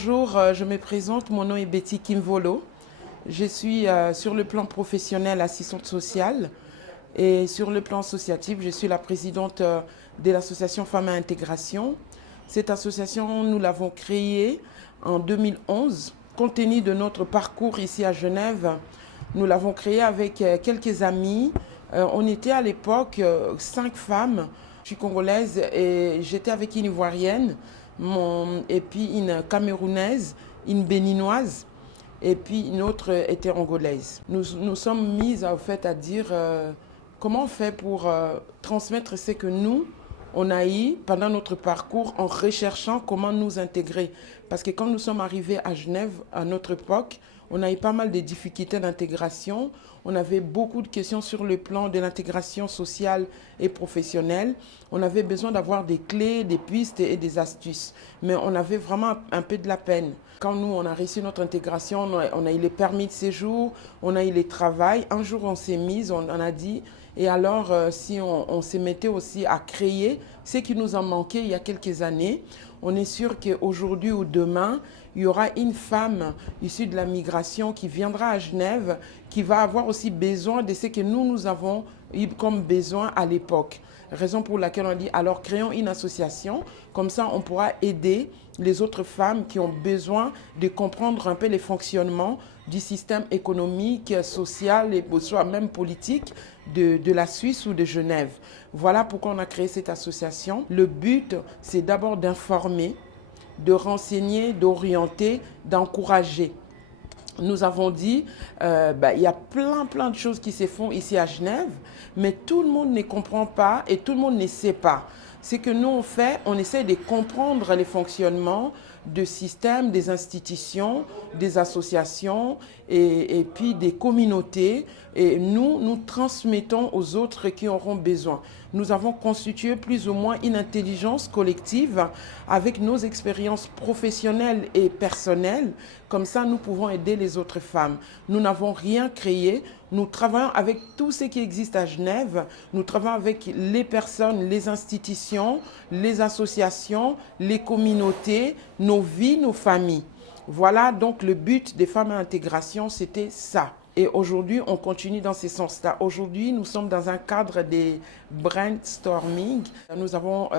Bonjour, je me présente, mon nom est Betty Kimvolo. Je suis sur le plan professionnel assistante sociale et sur le plan associatif, je suis la présidente de l'association Femmes à Intégration. Cette association, nous l'avons créée en 2011. Compte tenu de notre parcours ici à Genève, nous l'avons créée avec quelques amis. On était à l'époque 5 femmes. Je suis congolaise et j'étais avec une Ivoirienne, et puis une Camerounaise, une Béninoise et puis une autre était angolaise. Nous sommes mises en fait à dire comment on fait pour transmettre ce que nous, on a eu pendant notre parcours en recherchant comment nous intégrer. Parce que quand nous sommes arrivés à Genève, à notre époque, on a eu pas mal de difficultés d'intégration. On avait beaucoup de questions sur le plan de l'intégration sociale et professionnelle. On avait besoin d'avoir des clés, des pistes et des astuces. Mais on avait vraiment un peu de la peine. Quand nous, on a réussi notre intégration, on a eu les permis de séjour, on a eu les travails. Un jour, on s'est mis, on a dit, et alors si on se mettait aussi à créer ce qui nous a manqué il y a quelques années, on est sûr qu'aujourd'hui ou demain, il y aura une femme issue de la migration qui viendra à Genève, qui va avoir aussi besoin de ce que nous avons eu comme besoin à l'époque. Raison pour laquelle on dit, alors créons une association, comme ça on pourra aider les autres femmes qui ont besoin de comprendre un peu les fonctionnements du système économique, social et soit même politique de la Suisse ou de Genève. Voilà pourquoi on a créé cette association. Le but, c'est d'abord d'informer, de renseigner, d'orienter, d'encourager. Nous avons dit, il y a plein de choses qui se font ici à Genève, mais tout le monde ne comprend pas et tout le monde ne sait pas. Ce que nous on fait, on essaie de comprendre les fonctionnements de systèmes, des institutions, des associations et puis des communautés. Et nous transmettons aux autres qui auront besoin. Nous avons constitué plus ou moins une intelligence collective avec nos expériences professionnelles et personnelles. Comme ça, nous pouvons aider les autres femmes. Nous n'avons rien créé. Nous travaillons avec tout ce qui existe à Genève. Nous travaillons avec les personnes, les institutions, les associations, les communautés, nos vies, nos familles. Voilà donc le but des femmes à intégration, c'était ça. Et aujourd'hui, on continue dans ce sens-là. Aujourd'hui, nous sommes dans un cadre des brainstorming. Nous avons,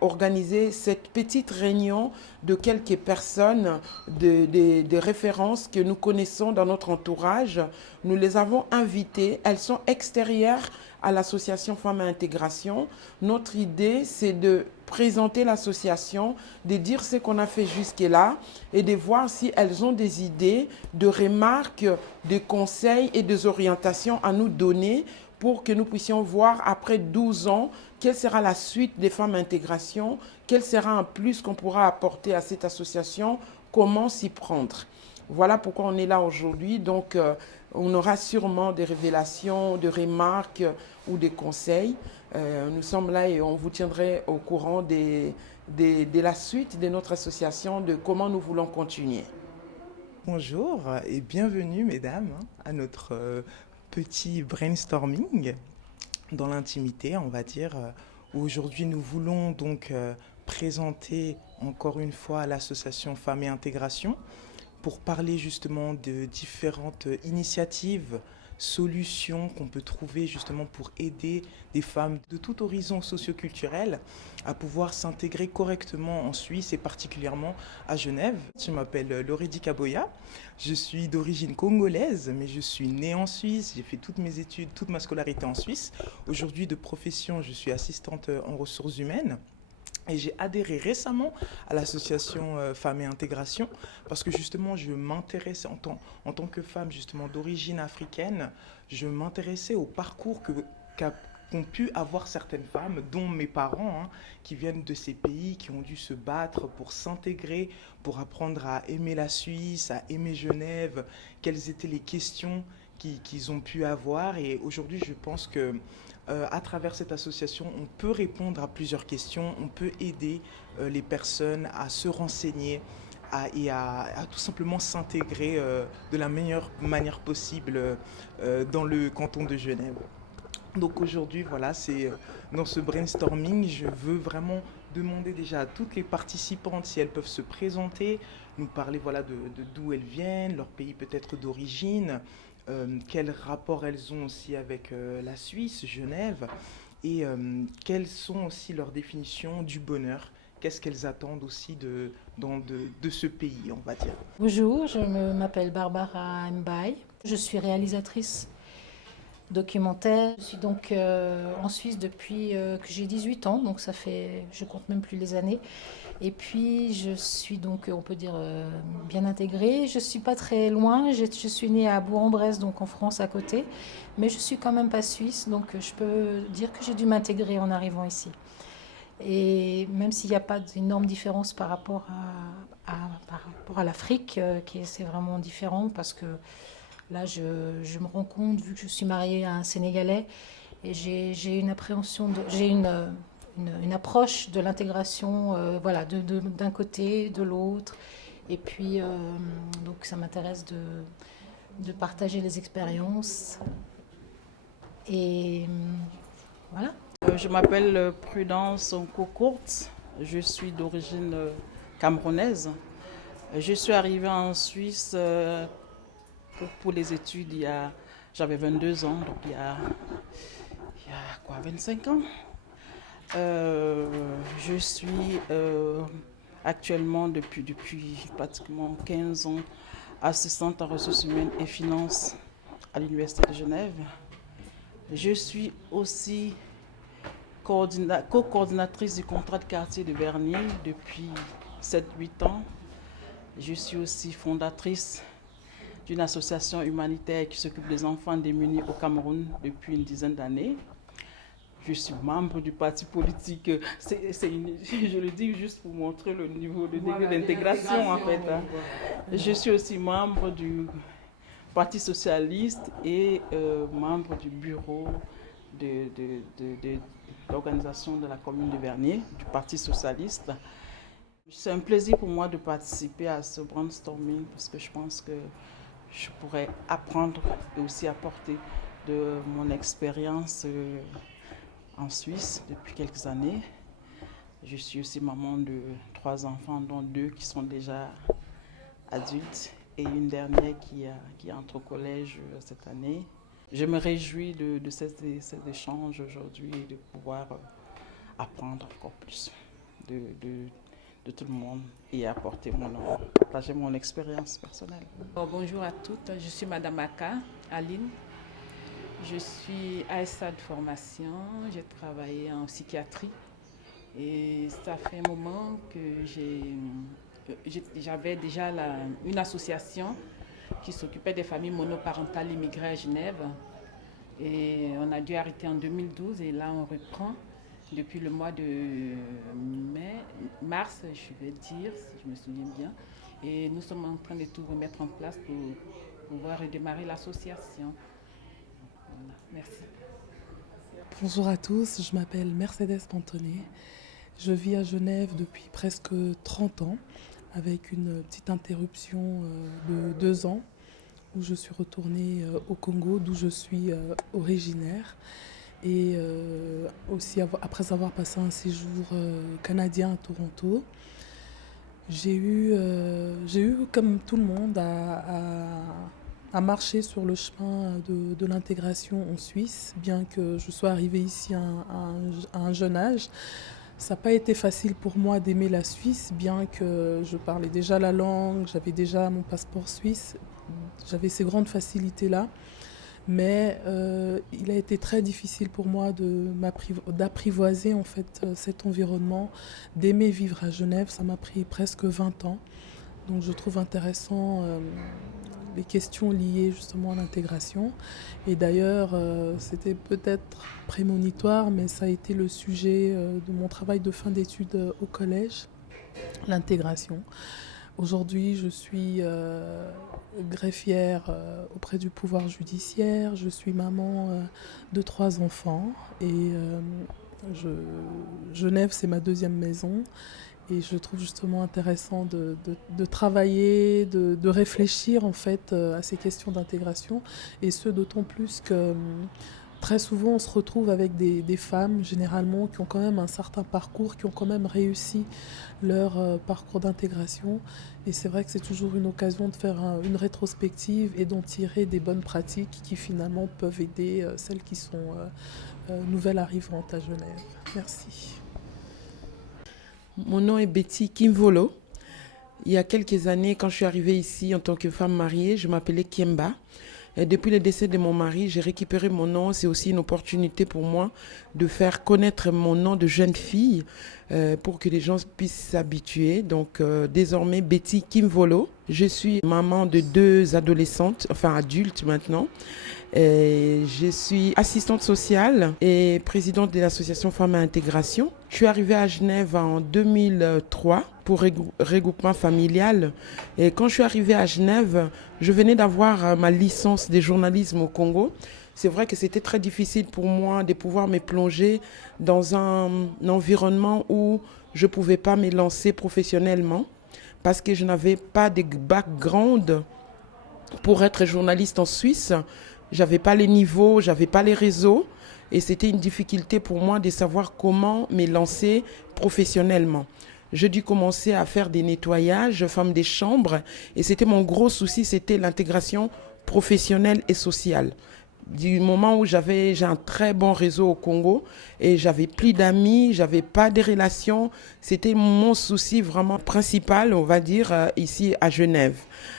organisé cette petite réunion de quelques personnes de référence que nous connaissons dans notre entourage. Nous les avons invitées. Elles sont extérieures à l'association Femmes à Intégration. Notre idée, c'est de présenter l'association, de dire ce qu'on a fait jusque-là et de voir si elles ont des idées, de remarques, des conseils et des orientations à nous donner pour que nous puissions voir après 12 ans quelle sera la suite des femmes intégration, quel sera un plus qu'on pourra apporter à cette association, comment s'y prendre. Voilà pourquoi on est là aujourd'hui. Donc, on aura sûrement des révélations, des remarques ou des conseils. Nous sommes là et on vous tiendrait au courant de la suite de notre association, de comment nous voulons continuer. Bonjour et bienvenue mesdames à notre petit brainstorming dans l'intimité, on va dire, où aujourd'hui nous voulons donc présenter encore une fois l'association Femmes et Intégration pour parler justement de différentes initiatives, solutions qu'on peut trouver justement pour aider des femmes de tout horizon socio-culturel à pouvoir s'intégrer correctement en Suisse et particulièrement à Genève. Je m'appelle Laurédi Kaboya, je suis d'origine congolaise mais je suis née en Suisse, j'ai fait toutes mes études, toute ma scolarité en Suisse. Aujourd'hui de profession je suis assistante en ressources humaines. Et j'ai adhéré récemment à l'association Femmes et Intégration parce que justement je m'intéressais en tant que femme justement d'origine africaine, je m'intéressais au parcours qu'ont pu avoir certaines femmes, dont mes parents, qui viennent de ces pays, qui ont dû se battre pour s'intégrer, pour apprendre à aimer la Suisse, à aimer Genève, quelles étaient les questions qu'ils ont pu avoir. Et aujourd'hui je pense que à travers cette association, on peut répondre à plusieurs questions, on peut aider les personnes à se renseigner à tout simplement s'intégrer de la meilleure manière possible dans le canton de Genève. Donc aujourd'hui, voilà, c'est dans ce brainstorming, je veux vraiment demander déjà à toutes les participantes si elles peuvent se présenter, nous parler voilà, de d'où elles viennent, leur pays peut-être d'origine, quel rapport elles ont aussi avec la Suisse, Genève, et quelles sont aussi leurs définitions du bonheur. Qu'est-ce qu'elles attendent aussi de ce pays, on va dire. Bonjour, m'appelle Barbara Mbaye. Je suis réalisatrice documentaire. Je suis donc en Suisse depuis que j'ai 18 ans, donc ça fait, je compte même plus les années. Et puis je suis donc, on peut dire, bien intégrée. Je suis pas très loin, je suis née à Bourg-en-Bresse, donc en France à côté, mais je suis quand même pas suisse, donc je peux dire que j'ai dû m'intégrer en arrivant ici. Et même s'il n'y a pas d'énorme différence par rapport à l'Afrique, c'est vraiment différent parce que là, je me rends compte, vu que je suis mariée à un Sénégalais, et j'ai une appréhension, j'ai une approche de l'intégration, voilà, d'un côté, de l'autre. Et puis, donc ça m'intéresse de partager les expériences. Et voilà. Je m'appelle Prudence Onko-Courte, je suis d'origine camerounaise. Je suis arrivée en Suisse pour les études j'avais 22 ans, donc il y a 25 ans. Je suis actuellement depuis pratiquement 15 ans assistante en ressources humaines et finances à l'Université de Genève. Je suis aussi co-coordinatrice du contrat de quartier de Bernier depuis 7-8 ans. Je suis aussi fondatrice d'une association humanitaire qui s'occupe des enfants démunis au Cameroun depuis une dizaine d'années. Je suis membre du parti politique. Je le dis juste pour montrer le niveau de degré d'intégration en fait. Je suis aussi membre du Parti socialiste et membre du bureau de l'organisation de la commune de Vernier, du Parti socialiste. C'est un plaisir pour moi de participer à ce brainstorming parce que je pense que je pourrais apprendre et aussi apporter de mon expérience en Suisse depuis quelques années. Je suis aussi maman de 3 enfants, dont 2 qui sont déjà adultes et une dernière qui entre au collège cette année. Je me réjouis de cet échange aujourd'hui et de pouvoir apprendre encore plus de tout le monde et partager mon expérience personnelle. Bonjour à toutes, je suis Madame Aka, Aline. Je suis ASA de formation, j'ai travaillé en psychiatrie et ça fait un moment que j'avais déjà une association qui s'occupait des familles monoparentales immigrées à Genève. Et on a dû arrêter en 2012 et là on reprend depuis le mois de mars, je vais dire, si je me souviens bien. Et nous sommes en train de tout remettre en place pour pouvoir redémarrer l'association. Voilà, merci. Bonjour à tous, je m'appelle Mercedes Pantonnet. Je vis à Genève depuis presque 30 ans, avec une petite interruption de 2 ans, où je suis retournée au Congo, d'où je suis originaire. Et aussi après avoir passé un séjour canadien à Toronto, j'ai eu comme tout le monde à marcher sur le chemin de l'intégration en Suisse, bien que je sois arrivée ici à un jeune âge. Ça n'a pas été facile pour moi d'aimer la Suisse, bien que je parlais déjà la langue, j'avais déjà mon passeport suisse, j'avais ces grandes facilités-là. Mais il a été très difficile pour moi d'apprivoiser en fait cet environnement, d'aimer vivre à Genève. Ça m'a pris presque 20 ans. Donc je trouve intéressant les questions liées justement à l'intégration. Et d'ailleurs, c'était peut-être prémonitoire, mais ça a été le sujet de mon travail de fin d'études au collège, l'intégration. Aujourd'hui, je suis greffière auprès du pouvoir judiciaire. Je suis maman de 3 enfants. Et Genève, c'est ma deuxième maison. Et je trouve justement intéressant de travailler, de réfléchir en fait à ces questions d'intégration. Et ce, d'autant plus que Très souvent, on se retrouve avec des femmes, généralement, qui ont quand même un certain parcours, qui ont quand même réussi leur parcours d'intégration. Et c'est vrai que c'est toujours une occasion de faire une rétrospective et d'en tirer des bonnes pratiques qui finalement peuvent aider celles qui sont nouvelles arrivantes à Genève. Merci. Mon nom est Betty Kimvolo. Il y a quelques années, quand je suis arrivée ici en tant que femme mariée, je m'appelais Kiemba. Et depuis le décès de mon mari, j'ai récupéré mon nom. C'est aussi une opportunité pour moi de faire connaître mon nom de jeune fille pour que les gens puissent s'habituer. Donc désormais, Betty Kimvolo. Je suis maman de 2 adolescentes, enfin adultes maintenant. Et je suis assistante sociale et présidente de l'association Femmes à Intégration. Je suis arrivée à Genève en 2003 pour regroupement familial. Et quand je suis arrivée à Genève, je venais d'avoir ma licence de journalisme au Congo. C'est vrai que c'était très difficile pour moi de pouvoir me plonger dans un environnement où je ne pouvais pas me lancer professionnellement parce que je n'avais pas de background pour être journaliste en Suisse. J'avais pas les niveaux, j'avais pas les réseaux et c'était une difficulté pour moi de savoir comment me lancer professionnellement. J'ai dû commencer à faire des nettoyages, femme des chambres et c'était mon gros souci, c'était l'intégration professionnelle et sociale. Du moment où j'ai un très bon réseau au Congo et j'avais plus d'amis, j'avais pas de relations, c'était mon souci vraiment principal, on va dire, ici à Genève.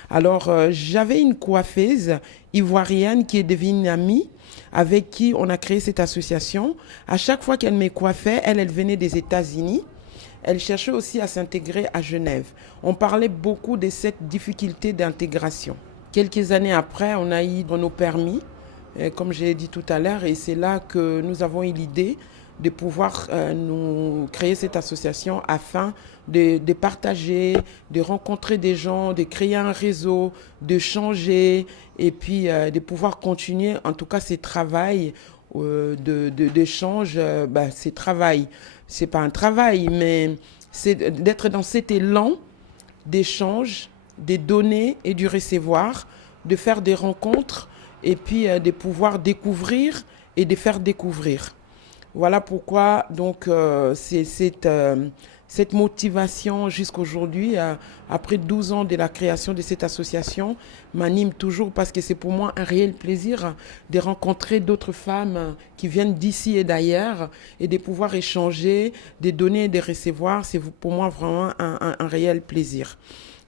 Alors, j'avais une coiffeuse ivoirienne qui est devenue une amie avec qui on a créé cette association. À chaque fois qu'elle me coiffait, elle venait des États-Unis. Elle cherchait aussi à s'intégrer à Genève. On parlait beaucoup de cette difficulté d'intégration. Quelques années après, on a eu nos permis, comme j'ai dit tout à l'heure, et c'est là que nous avons eu l'idée de pouvoir nous créer cette association afin de partager, de rencontrer des gens, de créer un réseau, de changer et puis de pouvoir continuer en tout cas ces travails d'échange. C'est travail, c'est pas un travail, mais c'est d'être dans cet élan d'échange, des donner et du recevoir, de faire des rencontres et puis de pouvoir découvrir et de faire découvrir. Voilà pourquoi donc c'est cette motivation jusqu'aujourd'hui, après 12 ans de la création de cette association, m'anime toujours parce que c'est pour moi un réel plaisir de rencontrer d'autres femmes qui viennent d'ici et d'ailleurs et de pouvoir échanger, de donner et de recevoir. C'est pour moi vraiment un réel plaisir.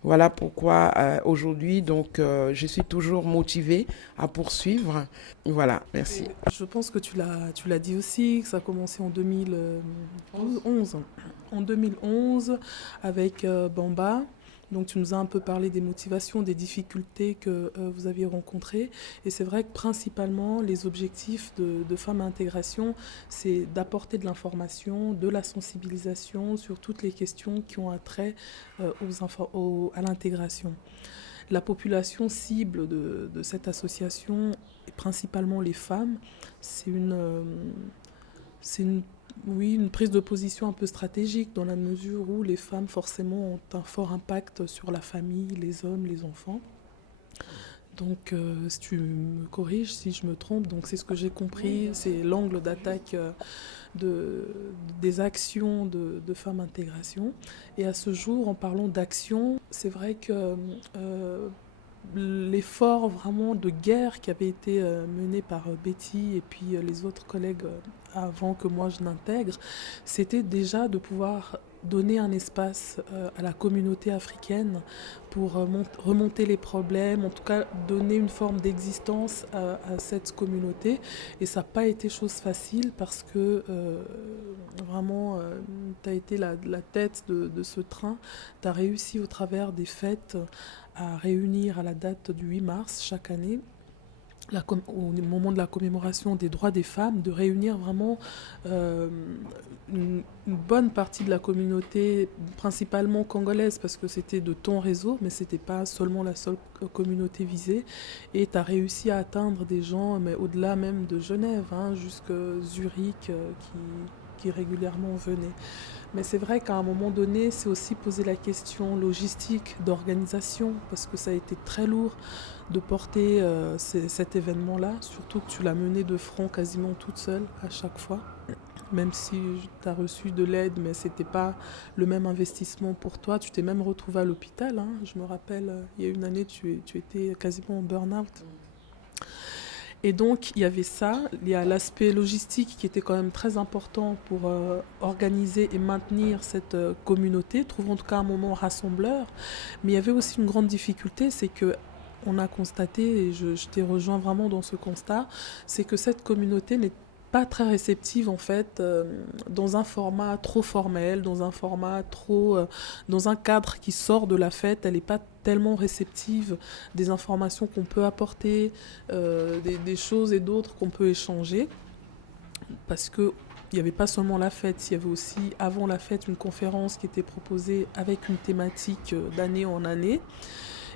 Voilà pourquoi aujourd'hui, donc, je suis toujours motivée à poursuivre. Voilà, merci. Je pense que tu l'as dit aussi, que ça a commencé en 2011. En 2011, avec Bamba. Donc tu nous as un peu parlé des motivations, des difficultés que vous aviez rencontrées. Et c'est vrai que principalement, les objectifs de Femmes à Intégration, c'est d'apporter de l'information, de la sensibilisation sur toutes les questions qui ont un trait à l'intégration. La population cible de cette association, et principalement les femmes, c'est une prise de position un peu stratégique dans la mesure où les femmes forcément ont un fort impact sur la famille, les hommes, les enfants. Donc si tu me corriges si je me trompe, donc c'est ce que j'ai compris, c'est l'angle d'attaque des actions de Femmes Intégration. Et à ce jour, en parlant d'action, c'est vrai que l'effort vraiment de guerre qui avait été mené par Betty et puis les autres collègues avant que moi je n'intègre, c'était déjà de pouvoir donner un espace à la communauté africaine pour remonter les problèmes, en tout cas donner une forme d'existence à cette communauté. Et ça n'a pas été chose facile parce que vraiment, tu as été la tête de ce train. Tu as réussi au travers des fêtes à réunir à la date du 8 mars chaque année, au moment de la commémoration des droits des femmes, de réunir vraiment une bonne partie de la communauté, principalement congolaise, parce que c'était de ton réseau, mais ce n'était pas seulement la seule communauté visée. Et tu as réussi à atteindre des gens, mais au-delà même de Genève, jusqu'à Zurich, qui régulièrement venaient. Mais c'est vrai qu'à un moment donné, c'est aussi poser la question logistique, d'organisation, parce que ça a été très lourd de porter cet événement-là, surtout que tu l'as mené de front quasiment toute seule à chaque fois. Même si tu as reçu de l'aide, mais ce n'était pas le même investissement pour toi. Tu t'es même retrouvée à l'hôpital, hein. Je me rappelle, il y a une année, tu étais quasiment en burn-out. Et donc, il y avait ça, il y a l'aspect logistique qui était quand même très important pour organiser et maintenir cette communauté, trouver en tout cas un moment rassembleur. Mais il y avait aussi une grande difficulté, c'est que on a constaté, et je t'ai rejoint vraiment dans ce constat, c'est que cette communauté n'est pas très réceptive en fait, dans un format trop formel, dans un format trop, dans un cadre qui sort de la fête, elle n'est pas tellement réceptive des informations qu'on peut apporter, des choses et d'autres qu'on peut échanger, parce que il n'y avait pas seulement la fête, il y avait aussi avant la fête une conférence qui était proposée avec une thématique d'année en année.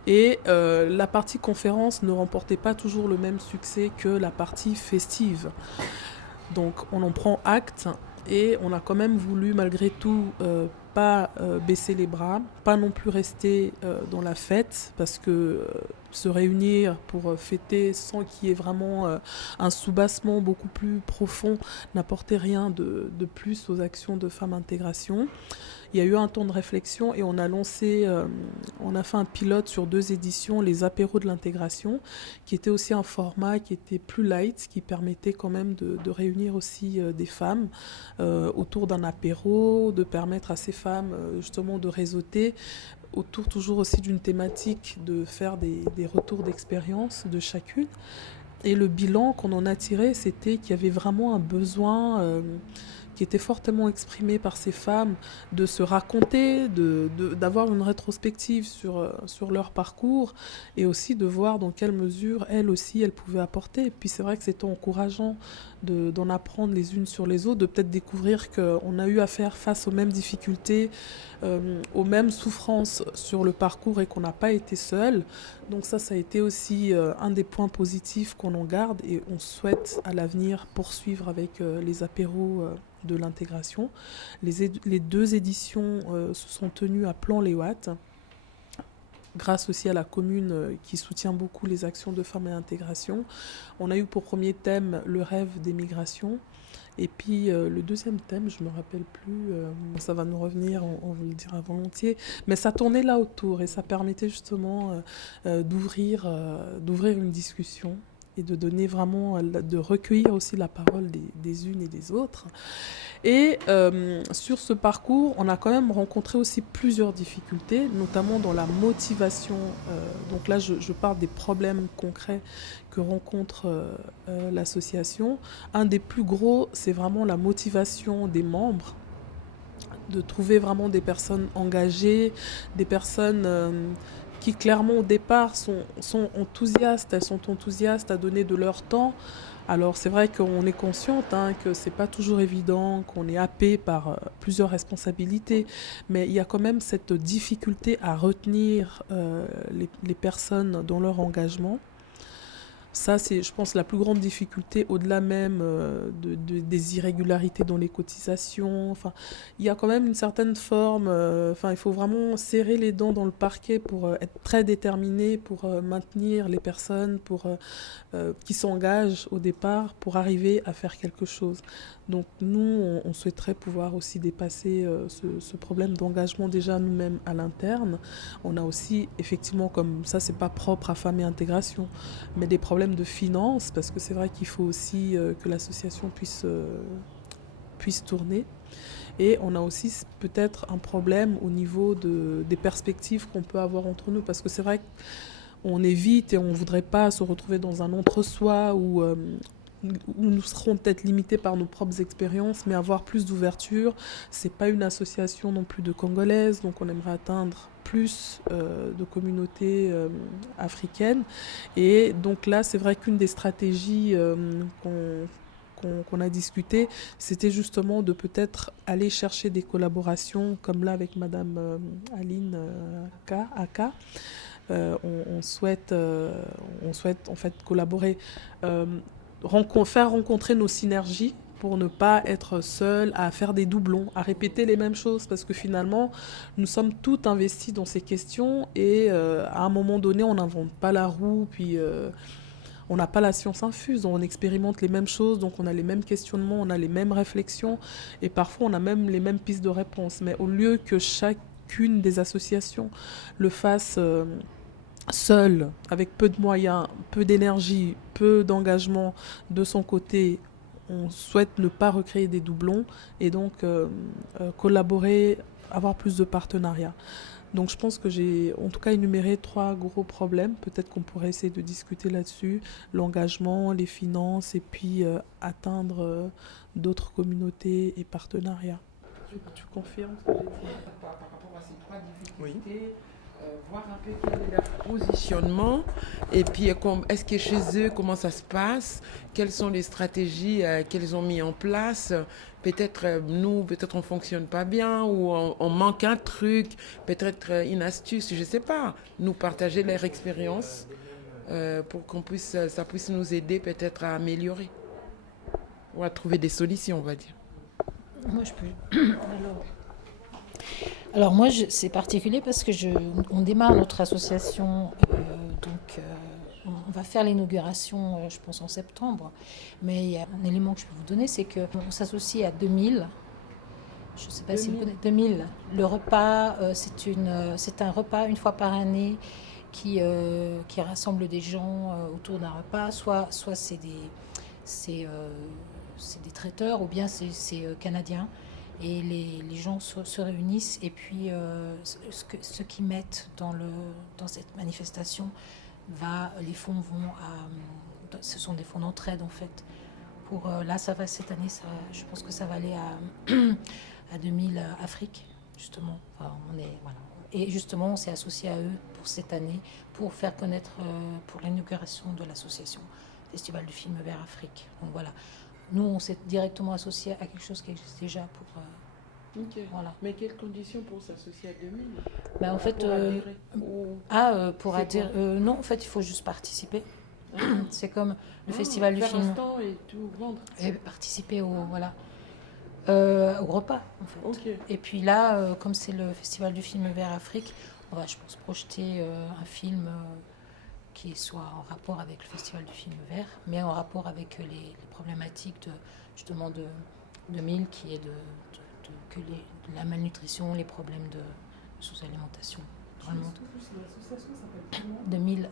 Et la partie conférence ne remportait pas toujours le même succès que la partie festive. Donc on en prend acte et on a quand même voulu malgré tout pas baisser les bras, pas non plus rester dans la fête, parce que se réunir pour fêter sans qu'il y ait vraiment un soubassement beaucoup plus profond n'apportait rien de plus aux actions de Femmes Intégration. Il y a eu un temps de réflexion et on a fait un pilote sur 2 éditions, les apéros de l'intégration, qui était aussi un format qui était plus light, qui permettait quand même de réunir aussi des femmes autour d'un apéro, de permettre à ces femmes justement de réseauter, autour toujours aussi d'une thématique, de faire des retours d'expérience de chacune. Et le bilan qu'on en a tiré, c'était qu'il y avait vraiment un besoin qui était fortement exprimé par ces femmes, de se raconter, d'avoir une rétrospective sur leur parcours et aussi de voir dans quelle mesure elles aussi, elles pouvaient apporter. Et puis c'est vrai que c'était encourageant d'en apprendre les unes sur les autres, de peut-être découvrir qu'on a eu à faire face aux mêmes difficultés, aux mêmes souffrances sur le parcours et qu'on n'a pas été seul. Donc ça a été aussi un des points positifs qu'on en garde et on souhaite à l'avenir poursuivre avec les apéros de l'intégration. Les 2 éditions se sont tenues à Plan-les-Ouates, grâce aussi à la commune qui soutient beaucoup les actions de femmes et intégration. On a eu pour premier thème le rêve des migrations. Et puis le deuxième thème, je ne me rappelle plus, ça va nous revenir, on vous le dira volontiers, mais ça tournait là autour et ça permettait justement d'ouvrir une discussion et de donner vraiment, de recueillir aussi la parole des unes et des autres. Et sur ce parcours, on a quand même rencontré aussi plusieurs difficultés, notamment dans la motivation. Donc là, je parle des problèmes concrets que rencontre l'association. Un des plus gros, c'est vraiment la motivation des membres, de trouver vraiment des personnes engagées, des personnes qui clairement au départ sont enthousiastes, elles sont enthousiastes à donner de leur temps. Alors c'est vrai qu'on est consciente que c'est pas toujours évident, qu'on est happé par plusieurs responsabilités, mais il y a quand même cette difficulté à retenir les personnes dans leur engagement. Ça, c'est, je pense, la plus grande difficulté, au-delà même des irrégularités dans les cotisations. Enfin, il y a quand même une certaine forme. Il faut vraiment serrer les dents dans le parquet pour être très déterminé, pour maintenir les personnes qui s'engagent au départ pour arriver à faire quelque chose. Donc nous, on souhaiterait pouvoir aussi dépasser ce problème d'engagement déjà nous-mêmes à l'interne. On a aussi, effectivement, comme ça, c'est pas propre à Femmes et Intégration, mais des problèmes de finances, parce que c'est vrai qu'il faut aussi que l'association puisse tourner. Et on a aussi peut-être un problème au niveau des perspectives qu'on peut avoir entre nous, parce que c'est vrai qu'on évite et on ne voudrait pas se retrouver dans un entre-soi où nous serons peut-être limités par nos propres expériences, mais avoir plus d'ouverture. C'est pas une association non plus de Congolaises, donc on aimerait atteindre plus de communautés africaines. Et donc là, c'est vrai qu'une des stratégies qu'on a discuté, c'était justement de peut-être aller chercher des collaborations, comme là avec Madame Aline Aka. On souhaite en fait collaborer, faire rencontrer nos synergies pour ne pas être seul à faire des doublons, à répéter les mêmes choses, parce que finalement, nous sommes tous investis dans ces questions et à un moment donné, on n'invente pas la roue, puis on n'a pas la science infuse, on expérimente les mêmes choses, donc on a les mêmes questionnements, on a les mêmes réflexions et parfois on a même les mêmes pistes de réponse. Mais au lieu que chacune des associations le fasse seule, avec peu de moyens, peu d'énergie, peu d'engagement de son côté, on souhaite ne pas recréer des doublons et donc collaborer, avoir plus de partenariats. Donc je pense que j'ai en tout cas énuméré 3 gros problèmes. Peut-être qu'on pourrait essayer de discuter là-dessus. L'engagement, les finances et puis atteindre d'autres communautés et partenariats. Tu confirmes ce que j'ai dit? Par rapport à ces 3 Oui. difficultés, voir un peu quel est leur positionnement et puis est-ce que chez eux, comment ça se passe, quelles sont les stratégies qu'elles ont mis en place. Peut-être nous, peut-être on ne fonctionne pas bien ou on manque un truc, peut-être une astuce, je ne sais pas. Nous partager leur expérience pour ça puisse nous aider peut-être à améliorer ou à trouver des solutions, on va dire. Moi, je peux. Alors moi, c'est particulier parce que on démarre notre association, on va faire l'inauguration, je pense, en septembre. Mais il y a un élément que je peux vous donner, c'est qu'on s'associe à 2000. Je ne sais pas si vous connaissez 2000. Le repas, c'est un repas une fois par année qui rassemble des gens autour d'un repas. Soit c'est des traiteurs ou bien c'est canadien. Et les gens se réunissent et puis ce qu'ils mettent dans cette manifestation, les fonds vont ce sont des fonds d'entraide en fait. Là, ça va cette année, je pense que ça va aller à 2000 Afrique, justement. Enfin, voilà. Et justement, on s'est associé à eux pour cette année, pour faire connaître, pour l'inauguration de l'association Festival du film vers Afrique. Donc voilà. Nous, on s'est directement associé à quelque chose qui existe déjà pour... Voilà. Mais quelles conditions pour s'associer à 2000 En fait, pour adhérer... non, en fait, il faut juste participer. C'est comme le Festival du film. Et tout vendre. Et participer au repas, en fait. Okay. Et puis là, comme c'est le Festival du film vers Afrique, on va, je pense, projeter un film... qui soit en rapport avec le Festival du film vert, mais en rapport avec les problématiques de Mille, qui est de la malnutrition, les problèmes de sous-alimentation dans le monde. L'association s'appelle comment? 2000,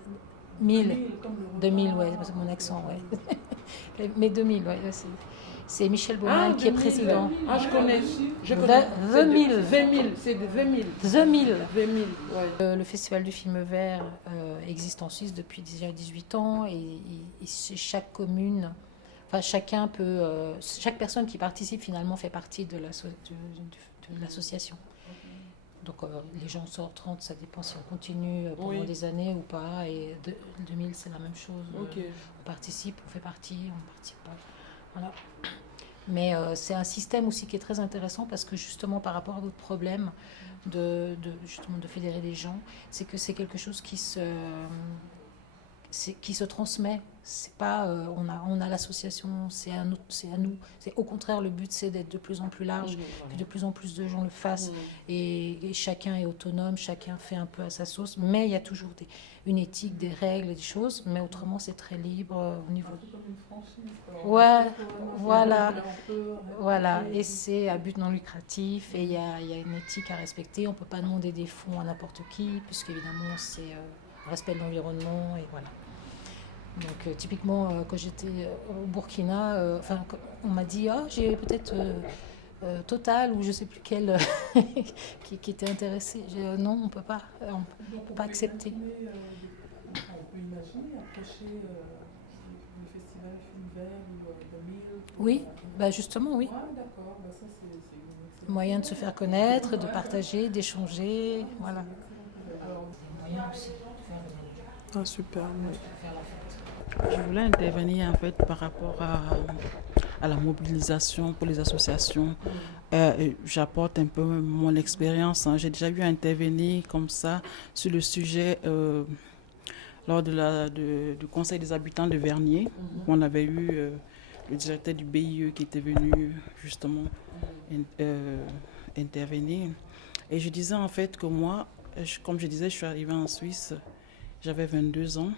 ouais, c'est mon accent, ouais. Mais 2000, ouais, c'est Michel Baumann qui est président. Ah, je connais. 20 000. C'est de 20 000. 20 000. Ouais. Le Festival du film vert existe en Suisse depuis déjà 18 ans et chaque commune, enfin chaque personne qui participe finalement fait partie de l'association. Donc les gens sortent 30, ça dépend si on continue pendant des années ou pas. Et 2000, c'est la même chose. Okay. On participe, on fait partie, on ne participe pas. Voilà. Mais c'est un système aussi qui est très intéressant parce que justement par rapport à votre problème de fédérer des gens, c'est que c'est quelque chose qui se transmet. C'est pas on a l'association, c'est à nous. C'est au contraire, le but c'est d'être de plus en plus large, que de plus en plus de gens le fassent et chacun est autonome, chacun fait un peu à sa sauce, mais il y a toujours une éthique, des règles et des choses, mais autrement c'est très libre au niveau. Comme une franchise. Ouais, voilà. Et c'est à but non lucratif et il y a une éthique à respecter. On peut pas demander des fonds à n'importe qui, puisqu'évidemment c'est respect de l'environnement et voilà. Donc typiquement quand j'étais au Burkina, on m'a dit j'ai peut-être Total ou je sais plus quel qui était intéressé. Non, on peut pas accepter. On peut imaginer approcher le festival film vert ou 2000. Oui, justement oui. Ah, d'accord, ça c'est moyen de se faire connaître, de partager, d'échanger, voilà. Ah super. Oui. Je voulais intervenir en fait par rapport à la mobilisation pour les associations. J'apporte un peu mon expérience. J'ai déjà eu à intervenir comme ça sur le sujet lors du Conseil des habitants de Vernier. On avait eu le directeur du BIE qui était venu justement intervenir. Et je disais en fait que moi, comme je disais, je suis arrivée en Suisse, j'avais 22 ans.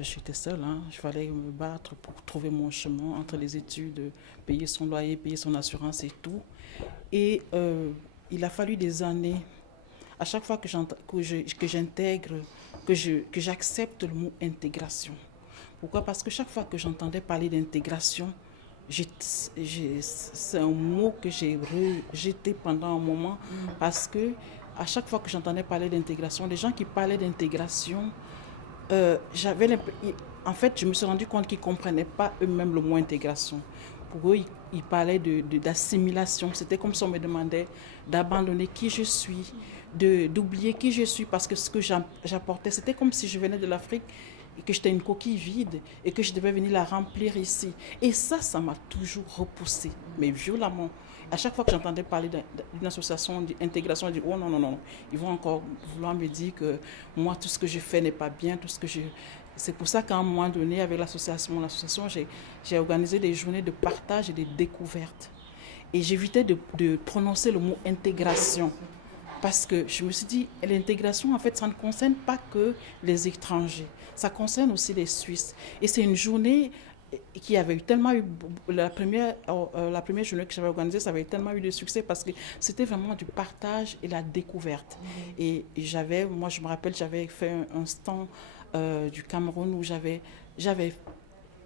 J'étais seule, il fallait me battre pour trouver mon chemin entre les études, payer son loyer, payer son assurance et tout. Et il a fallu des années, à chaque fois que j'intègre, que j'accepte le mot intégration. Pourquoi? Parce que chaque fois que j'entendais parler d'intégration, c'est un mot que j'ai rejeté pendant un moment, parce que à chaque fois que j'entendais parler d'intégration, les gens qui parlaient d'intégration, en fait, je me suis rendu compte qu'ils ne comprenaient pas eux-mêmes le mot intégration. Pour eux, ils parlaient d'assimilation. C'était comme si on me demandait d'abandonner qui je suis, d'oublier qui je suis, parce que ce que j'apportais, c'était comme si je venais de l'Afrique et que j'étais une coquille vide et que je devais venir la remplir ici. Et ça m'a toujours repoussée, mais violemment. À chaque fois que j'entendais parler d'une association d'intégration, je dis oh non, ils vont encore vouloir me dire que moi, tout ce que je fais n'est pas bien, C'est pour ça qu'à un moment donné, avec l'association, j'ai organisé des journées de partage et de découverte. Et j'évitais de prononcer le mot intégration. Parce que je me suis dit, l'intégration, en fait, ça ne concerne pas que les étrangers. Ça concerne aussi les Suisses. Et c'est une journée qui avait tellement eu, la première journée que j'avais organisée, ça avait tellement eu de succès parce que c'était vraiment du partage et la découverte. Et moi je me rappelle, j'avais fait un stand du Cameroun où j'avais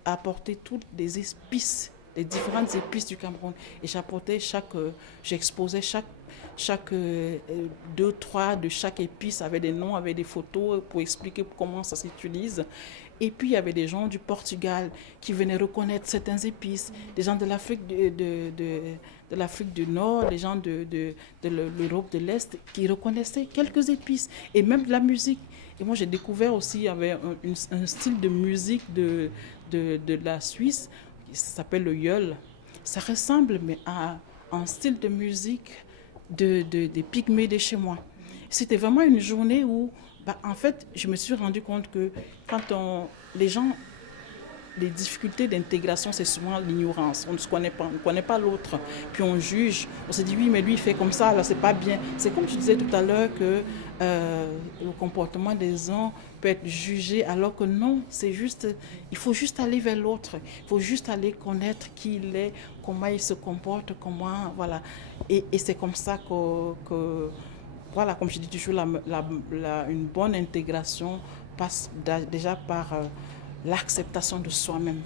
apporté toutes les épices, les différentes épices du Cameroun. Et j'exposais chaque 2, 3 de chaque épice avec des noms, avec des photos pour expliquer comment ça s'utilise. Et puis il y avait des gens du Portugal qui venaient reconnaître certaines épices, des gens de l'Afrique de l'Afrique du Nord, des gens de l'Europe de l'Est qui reconnaissaient quelques épices et même de la musique. Et moi j'ai découvert aussi, il y avait un style de musique de la Suisse, ça s'appelle le Yeul. Ça ressemble mais à un style de musique des pygmées de chez moi. C'était vraiment une journée où, en fait, je me suis rendu compte que quand les difficultés d'intégration, c'est souvent l'ignorance. On ne se connaît pas, on ne connaît pas l'autre. Puis on juge, on se dit oui, mais lui, il fait comme ça, là, c'est pas bien. C'est comme tu disais tout à l'heure que le comportement des uns peut être jugé, alors que non, il faut juste aller vers l'autre. Il faut juste aller connaître qui il est, comment il se comporte, voilà. Et c'est comme ça que voilà, comme je dis toujours, une bonne intégration passe déjà par l'acceptation de soi-même.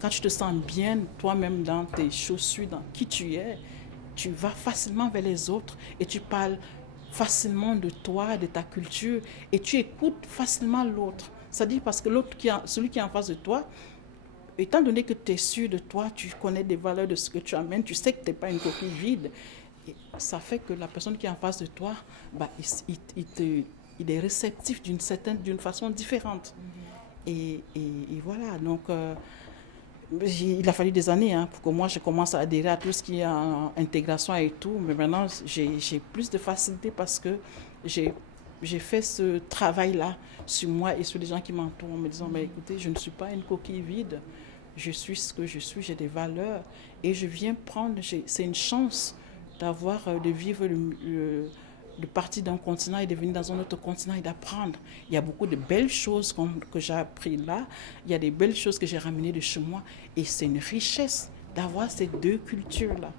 Quand tu te sens bien toi-même dans tes chaussures, dans qui tu es, tu vas facilement vers les autres et tu parles facilement de toi, de ta culture, et tu écoutes facilement l'autre. C'est-à-dire parce que celui qui est en face de toi, étant donné que tu es sûr de toi, tu connais des valeurs de ce que tu amènes, tu sais que tu n'es pas une coquille vide. Et ça fait que la personne qui est en face de toi, il est réceptif d'une façon différente. Et voilà, donc il a fallu des années pour que moi je commence à adhérer à tout ce qui est en intégration et tout, mais maintenant j'ai plus de facilité parce que j'ai fait ce travail-là sur moi et sur les gens qui m'entourent en me disant, écoutez, je ne suis pas une coquille vide, je suis ce que je suis, j'ai des valeurs et je viens c'est une chance de vivre de partir d'un continent et de venir dans un autre continent et d'apprendre. Il y a beaucoup de belles choses que j'ai apprises là, il y a des belles choses que j'ai ramenées de chez moi et c'est une richesse d'avoir ces deux cultures-là.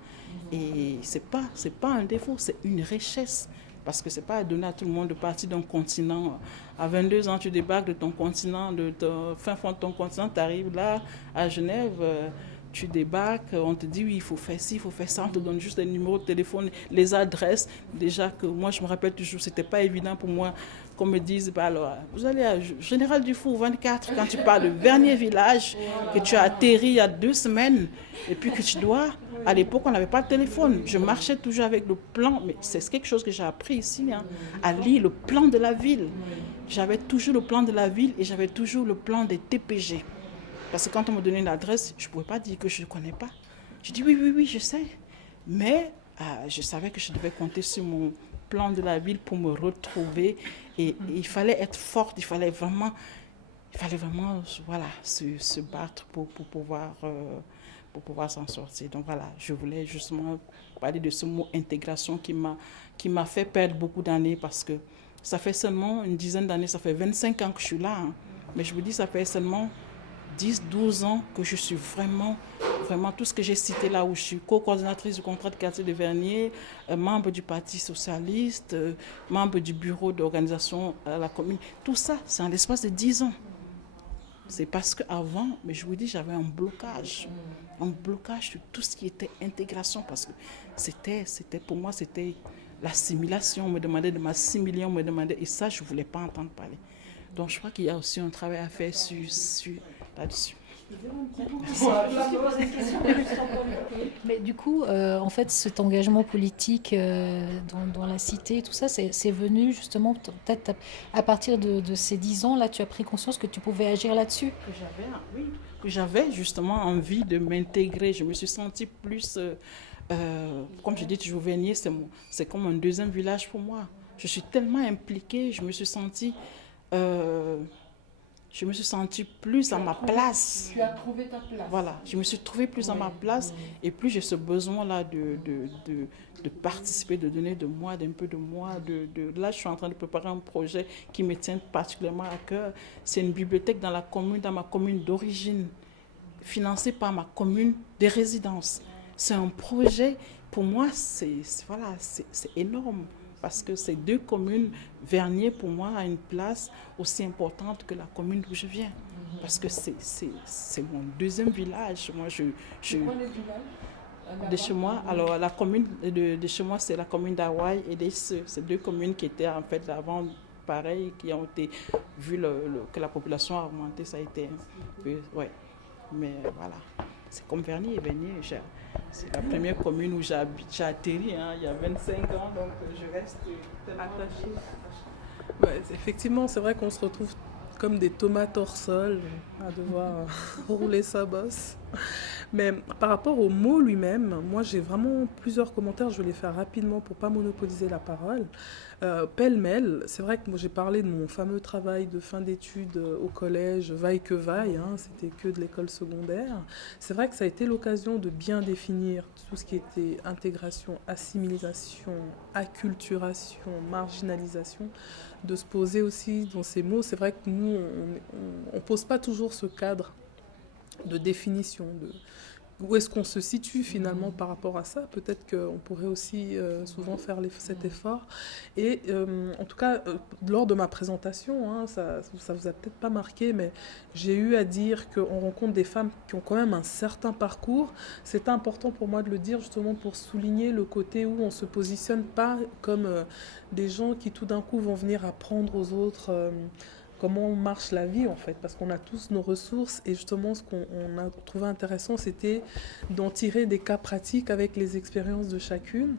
Et c'est pas un défaut, c'est une richesse. Parce que ce n'est pas donné à tout le monde de partir d'un continent. À 22 ans, tu débarques de ton continent, fin fond de ton continent, tu arrives là, à Genève, tu débarques, on te dit oui, il faut faire ci, il faut faire ça, on te donne juste les numéros de téléphone, les adresses. Déjà que moi, je me rappelle toujours, ce n'était pas évident pour moi qu'on me dise, alors, vous allez à Général Dufour 24, quand tu pars du dernier village, que tu as atterri il y a 2 semaines, et puis que tu dois... À l'époque, on n'avait pas de téléphone. Je marchais toujours avec le plan, mais c'est quelque chose que j'ai appris ici, à lire le plan de la ville. J'avais toujours le plan de la ville et j'avais toujours le plan des TPG. Parce que quand on me donnait une adresse, je ne pouvais pas dire que je ne connais pas. Je dis oui, je sais. Mais je savais que je devais compter sur mon plan de la ville pour me retrouver. Et il fallait être forte, il fallait vraiment il fallait vraiment voilà, se battre pour pouvoir s'en sortir. Donc voilà, je voulais justement parler de ce mot intégration qui m'a fait perdre beaucoup d'années parce que ça fait seulement une dizaine d'années, ça fait 25 ans que je suis là. Hein. Mais je vous dis, ça fait seulement 10-12 ans que je suis vraiment tout ce que j'ai cité là où je suis co-coordinatrice du contrat de quartier de Vernier, membre du Parti socialiste, membre du bureau d'organisation à la commune. Tout ça, c'est en l'espace de 10 ans. C'est parce qu'avant, mais je vous dis, j'avais un blocage sur tout ce qui était intégration parce que pour moi, c'était l'assimilation. On me demandait de m'assimiler, on me demandait, et ça, je ne voulais pas entendre parler. Donc, je crois qu'il y a aussi un travail à faire là-dessus. Mais du coup, en fait, cet engagement politique dans la cité, tout ça, c'est venu justement peut-être à partir de ces 10 ans, là, tu as pris conscience que tu pouvais agir là-dessus. Que j'avais justement envie de m'intégrer. Je me suis sentie plus, comme je dis toujours, Vernier, c'est comme un deuxième village pour moi. Je suis tellement impliquée, je me suis sentie plus à ma place. Tu as trouvé ta place. Voilà, je me suis trouvée plus à ma place et plus j'ai ce besoin-là de participer, de donner de moi, d'un peu de moi. Là, je suis en train de préparer un projet qui me tient particulièrement à cœur. C'est une bibliothèque dans ma commune d'origine, financée par ma commune de résidence. C'est un projet, pour moi, c'est énorme. Parce que ces deux communes, Vernier, pour moi, a une place aussi importante que la commune d'où je viens. Parce que c'est mon deuxième village. Moi, de chez moi, alors la commune de chez moi, c'est la commune d'Hawaï et d'Esseux. C'est deux communes qui étaient en fait avant pareil, qui ont été, vu que la population a augmenté, ça a été un peu, ouais. Mais voilà, c'est comme Vernier. C'est la première commune où j'ai atterri, hein, il y a 25 ans, donc je reste attachée. Ouais, effectivement, c'est vrai qu'on se retrouve comme des tomates hors sol à devoir rouler sa bosse. Mais par rapport au mot lui-même, moi j'ai vraiment plusieurs commentaires, je vais les faire rapidement pour ne pas monopoliser la parole. Pêle-mêle, c'est vrai que moi j'ai parlé de mon fameux travail de fin d'études au collège, vaille que vaille, hein, c'était que de l'école secondaire. C'est vrai que ça a été l'occasion de bien définir tout ce qui était intégration, assimilation, acculturation, marginalisation, de se poser aussi dans ces mots. C'est vrai que nous, on ne pose pas toujours ce cadre de définition, de où est-ce qu'on se situe finalement par rapport à ça. Peut-être qu'on pourrait aussi souvent faire cet effort. Et en tout cas, lors de ma présentation, hein, ça vous a peut-être pas marqué, mais j'ai eu à dire qu'on rencontre des femmes qui ont quand même un certain parcours. C'est important pour moi de le dire justement pour souligner le côté où on ne se positionne pas comme des gens qui tout d'un coup vont venir apprendre aux autres comment marche la vie en fait, parce qu'on a tous nos ressources et justement ce qu'on a trouvé intéressant c'était d'en tirer des cas pratiques avec les expériences de chacune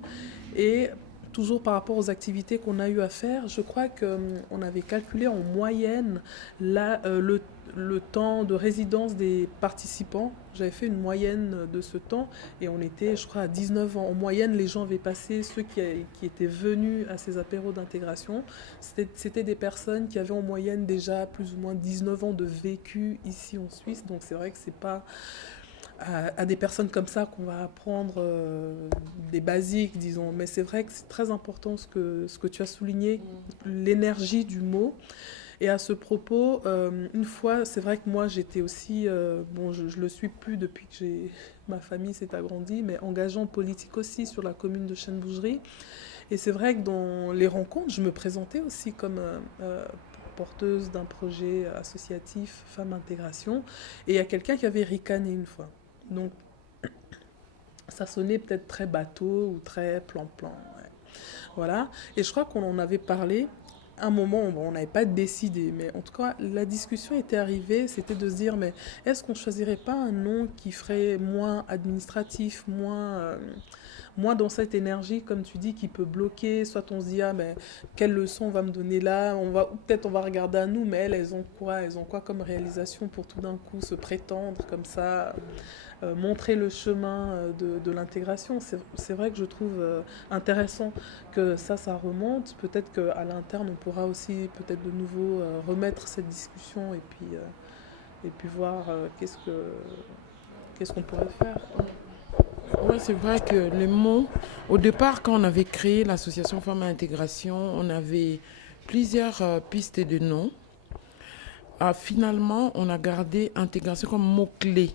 et toujours par rapport aux activités qu'on a eu à faire, je crois qu'on avait calculé en moyenne le temps de résidence des participants. J'avais fait une moyenne de ce temps et on était, je crois, à 19 ans. En moyenne, les gens avaient passé, ceux qui étaient venus à ces apéros d'intégration, c'était des personnes qui avaient en moyenne déjà plus ou moins 19 ans de vécu ici en Suisse. Donc c'est vrai que c'est pas à des personnes comme ça qu'on va apprendre des basiques, disons. Mais c'est vrai que c'est très important ce que tu as souligné, l'énergie du mot. Et à ce propos, une fois, c'est vrai que moi j'étais aussi, je le suis plus depuis que ma famille s'est agrandie, mais engageant politique aussi sur la commune de Chêne-Bougerie. Et c'est vrai que dans les rencontres, je me présentais aussi comme porteuse d'un projet associatif Femmes Intégration. Et il y a quelqu'un qui avait ricané une fois. Donc, ça sonnait peut-être très bateau ou très plan-plan. Ouais. Voilà. Et je crois qu'on en avait parlé. À un moment, on n'avait pas décidé, mais en tout cas, la discussion était arrivée, c'était de se dire, mais est-ce qu'on ne choisirait pas un nom qui ferait moins administratif, moins dans cette énergie, comme tu dis, qui peut bloquer, soit on se dit, ah, mais quelle leçon on va me donner là, peut-être on va regarder à nous, mais elles ont quoi comme réalisation pour tout d'un coup se prétendre comme ça montrer le chemin de l'intégration. C'est vrai que je trouve intéressant que ça remonte. Peut-être qu'à l'interne, on pourra aussi peut-être de nouveau remettre cette discussion et puis voir qu'est-ce qu'on pourrait faire. Oui, c'est vrai que les mots, au départ, quand on avait créé l'association Femmes à Intégration, on avait plusieurs pistes de noms. Finalement, on a gardé intégration comme mot-clé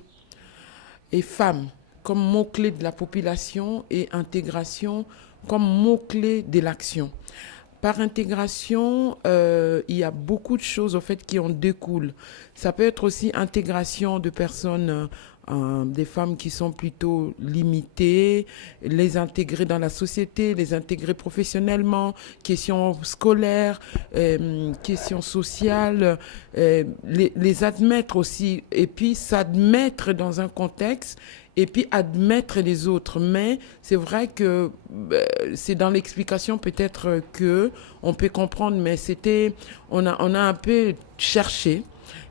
et femme comme mot-clé de la population et intégration comme mot-clé de l'action. Par intégration, il y a beaucoup de choses au fait qui en découlent. Ça peut être aussi intégration de personnes, des femmes qui sont plutôt limitées, les intégrer dans la société, les intégrer professionnellement, questions scolaires, questions sociales, les admettre aussi, et puis s'admettre dans un contexte, et puis admettre les autres. Mais c'est vrai que c'est dans l'explication peut-être que on peut comprendre, mais on a un peu cherché.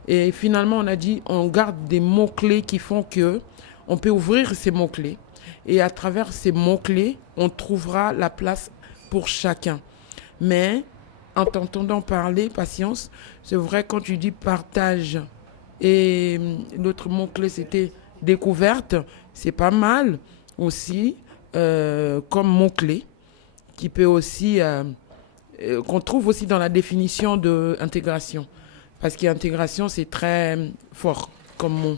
Et finalement, on a dit, on garde des mots-clés qui font que on peut ouvrir ces mots-clés. Et à travers ces mots-clés, on trouvera la place pour chacun. Mais, en t'entendant parler, patience, c'est vrai quand tu dis partage et l'autre mot-clé, c'était découverte, c'est pas mal aussi comme mot-clé qui peut aussi, qu'on trouve aussi dans la définition d'intégration. Parce qu'intégration, c'est très fort comme mot.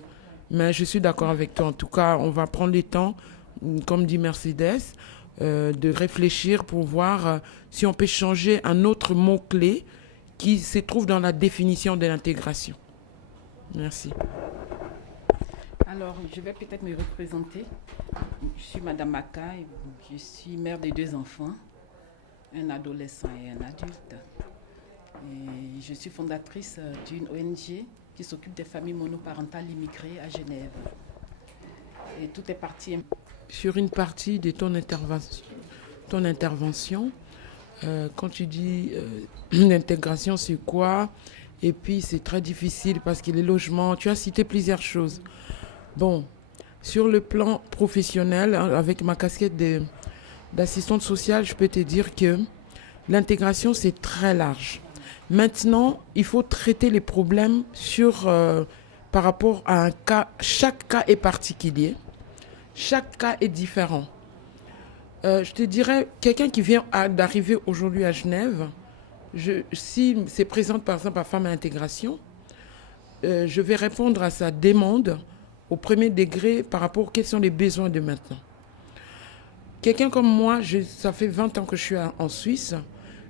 Mais je suis d'accord avec toi. En tout cas, on va prendre le temps, comme dit Mercedes, de réfléchir pour voir si on peut changer un autre mot-clé qui se trouve dans la définition de l'intégration. Merci. Alors, je vais peut-être me représenter. Je suis Madame Maka, je suis mère de 2 enfants, un adolescent et un adulte. Et je suis fondatrice d'une ONG qui s'occupe des familles monoparentales immigrées à Genève. Et tout est parti. Sur une partie de ton intervention, quand tu dis l'intégration, c'est quoi? Et puis c'est très difficile parce que les logements, tu as cité plusieurs choses. Bon, sur le plan professionnel, avec ma casquette d'assistante sociale, je peux te dire que l'intégration, c'est très large. Maintenant, il faut traiter les problèmes par rapport à un cas. Chaque cas est particulier. Chaque cas est différent. Je te dirais, quelqu'un qui vient d'arriver aujourd'hui à Genève, si c'est présente par exemple à Femmes à Intégration, je vais répondre à sa demande au premier degré par rapport à quels sont les besoins de maintenant. Quelqu'un comme moi, ça fait 20 ans que je suis en Suisse,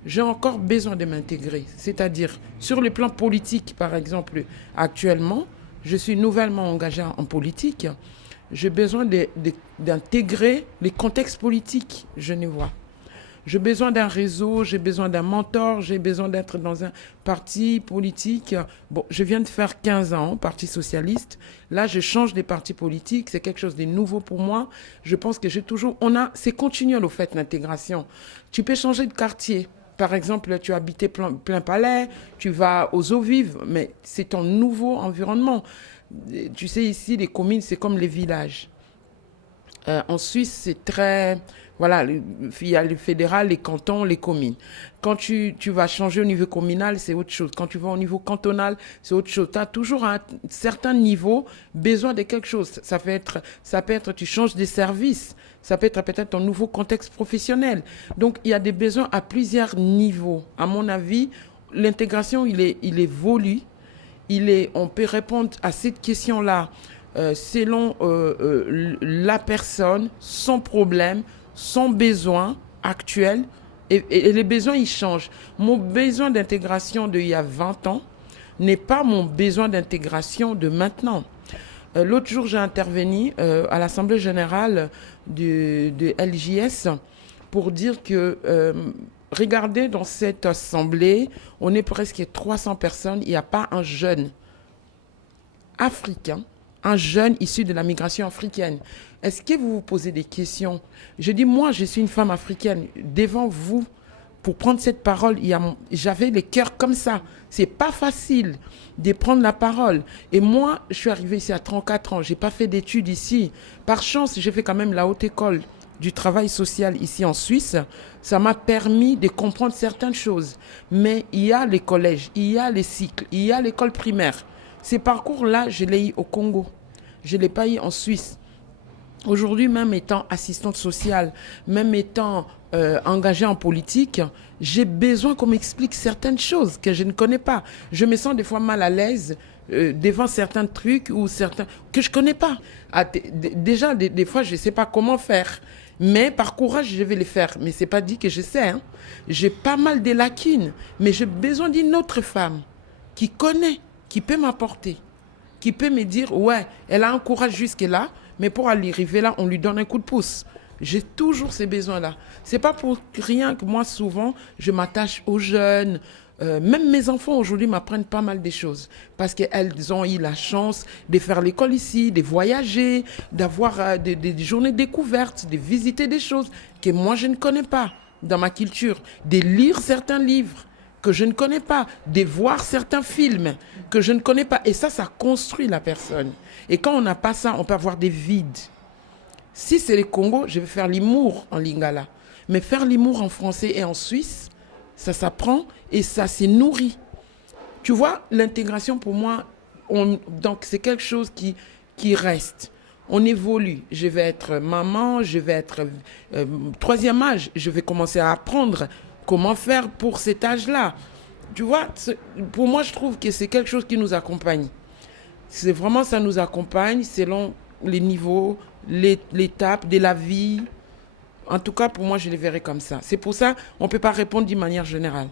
j'ai encore besoin de m'intégrer. C'est-à-dire, sur le plan politique, par exemple, actuellement, je suis nouvellement engagée en politique. J'ai besoin d'intégrer les contextes politiques genevois. J'ai besoin d'un réseau, j'ai besoin d'un mentor, j'ai besoin d'être dans un parti politique. Bon, je viens de faire 15 ans, Parti socialiste. Là, je change des partis politiques. C'est quelque chose de nouveau pour moi. Je pense que c'est continuel au fait, l'intégration. Tu peux changer de quartier. Par exemple, tu habitais plein palais, tu vas aux eaux vives, mais c'est ton nouveau environnement. Tu sais, ici, les communes, c'est comme les villages. En Suisse, c'est très... Voilà, il y a le fédéral, les cantons, les communes. Quand tu vas changer au niveau communal, c'est autre chose. Quand tu vas au niveau cantonal, c'est autre chose. Tu as toujours à un certain niveau besoin de quelque chose. Ça peut être tu changes de service. Ça peut être peut-être ton nouveau contexte professionnel. Donc, il y a des besoins à plusieurs niveaux. À mon avis, l'intégration, il évolue. On peut répondre à cette question-là selon la personne, son problème, son besoin actuel. Et les besoins, ils changent. Mon besoin d'intégration d'il y a 20 ans n'est pas mon besoin d'intégration de maintenant. L'autre jour, j'ai intervenu à l'Assemblée générale de LJS pour dire que, regardez, dans cette assemblée, on est presque 300 personnes. Il n'y a pas un jeune africain, un jeune issu de la migration africaine. Est-ce que vous vous posez des questions? Je dis, moi, je suis une femme africaine. Devant vous, pour prendre cette parole, j'avais les cœurs comme ça. C'est pas facile de prendre la parole. Et moi, je suis arrivée ici à 34 ans. J'ai pas fait d'études ici. Par chance, j'ai fait quand même la haute école du travail social ici en Suisse. Ça m'a permis de comprendre certaines choses. Mais il y a les collèges, il y a les cycles, il y a l'école primaire. Ces parcours-là, je l'ai eu au Congo. Je ne l'ai pas eu en Suisse. Aujourd'hui, même étant assistante sociale, même étant engagée en politique, j'ai besoin qu'on m'explique certaines choses que je ne connais pas. Je me sens des fois mal à l'aise devant certains trucs ou certains que je ne connais pas. Déjà, des fois, je ne sais pas comment faire. Mais par courage, je vais les faire. Mais ce n'est pas dit que je sais. Hein. J'ai pas mal de lacunes. Mais j'ai besoin d'une autre femme qui connaît, qui peut m'apporter, qui peut me dire, ouais, elle a un courage jusque-là, mais pour arriver là, on lui donne un coup de pouce. J'ai toujours ces besoins-là. C'est pas pour rien que moi, souvent, je m'attache aux jeunes. Même mes enfants, aujourd'hui, m'apprennent pas mal des choses. Parce qu'elles ont eu la chance de faire l'école ici, de voyager, d'avoir des journées découvertes, de visiter des choses que moi, je ne connais pas dans ma culture, de lire certains livres que je ne connais pas, de voir certains films que je ne connais pas. Et ça construit la personne. Et quand on n'a pas ça, on peut avoir des vides. Si c'est le Congo, je vais faire l'humour en lingala. Mais faire l'humour en français et en suisse, ça s'apprend et ça se nourrit. Tu vois, l'intégration pour moi, donc c'est quelque chose qui reste. On évolue. Je vais être maman, je vais être troisième âge, je vais commencer à apprendre comment faire pour cet âge-là. Tu vois, pour moi, je trouve que c'est quelque chose qui nous accompagne. C'est vraiment, ça nous accompagne selon les niveaux, l'étape de la vie. En tout cas, pour moi, je les verrai comme ça. C'est pour ça qu'on ne peut pas répondre d'une manière générale.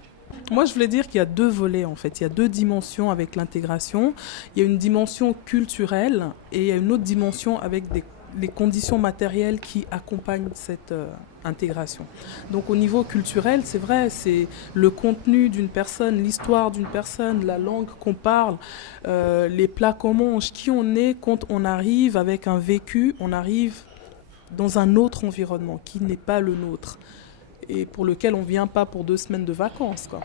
Moi, je voulais dire qu'il y a deux volets, en fait. Il y a deux dimensions avec l'intégration. Il y a une dimension culturelle et il y a une autre dimension avec les conditions matérielles qui accompagnent cette intégration. Donc au niveau culturel, c'est vrai, c'est le contenu d'une personne, l'histoire d'une personne, la langue qu'on parle, les plats qu'on mange, qui on est quand on arrive avec un vécu, on arrive dans un autre environnement qui n'est pas le nôtre et pour lequel on ne vient pas pour 2 semaines de vacances, quoi.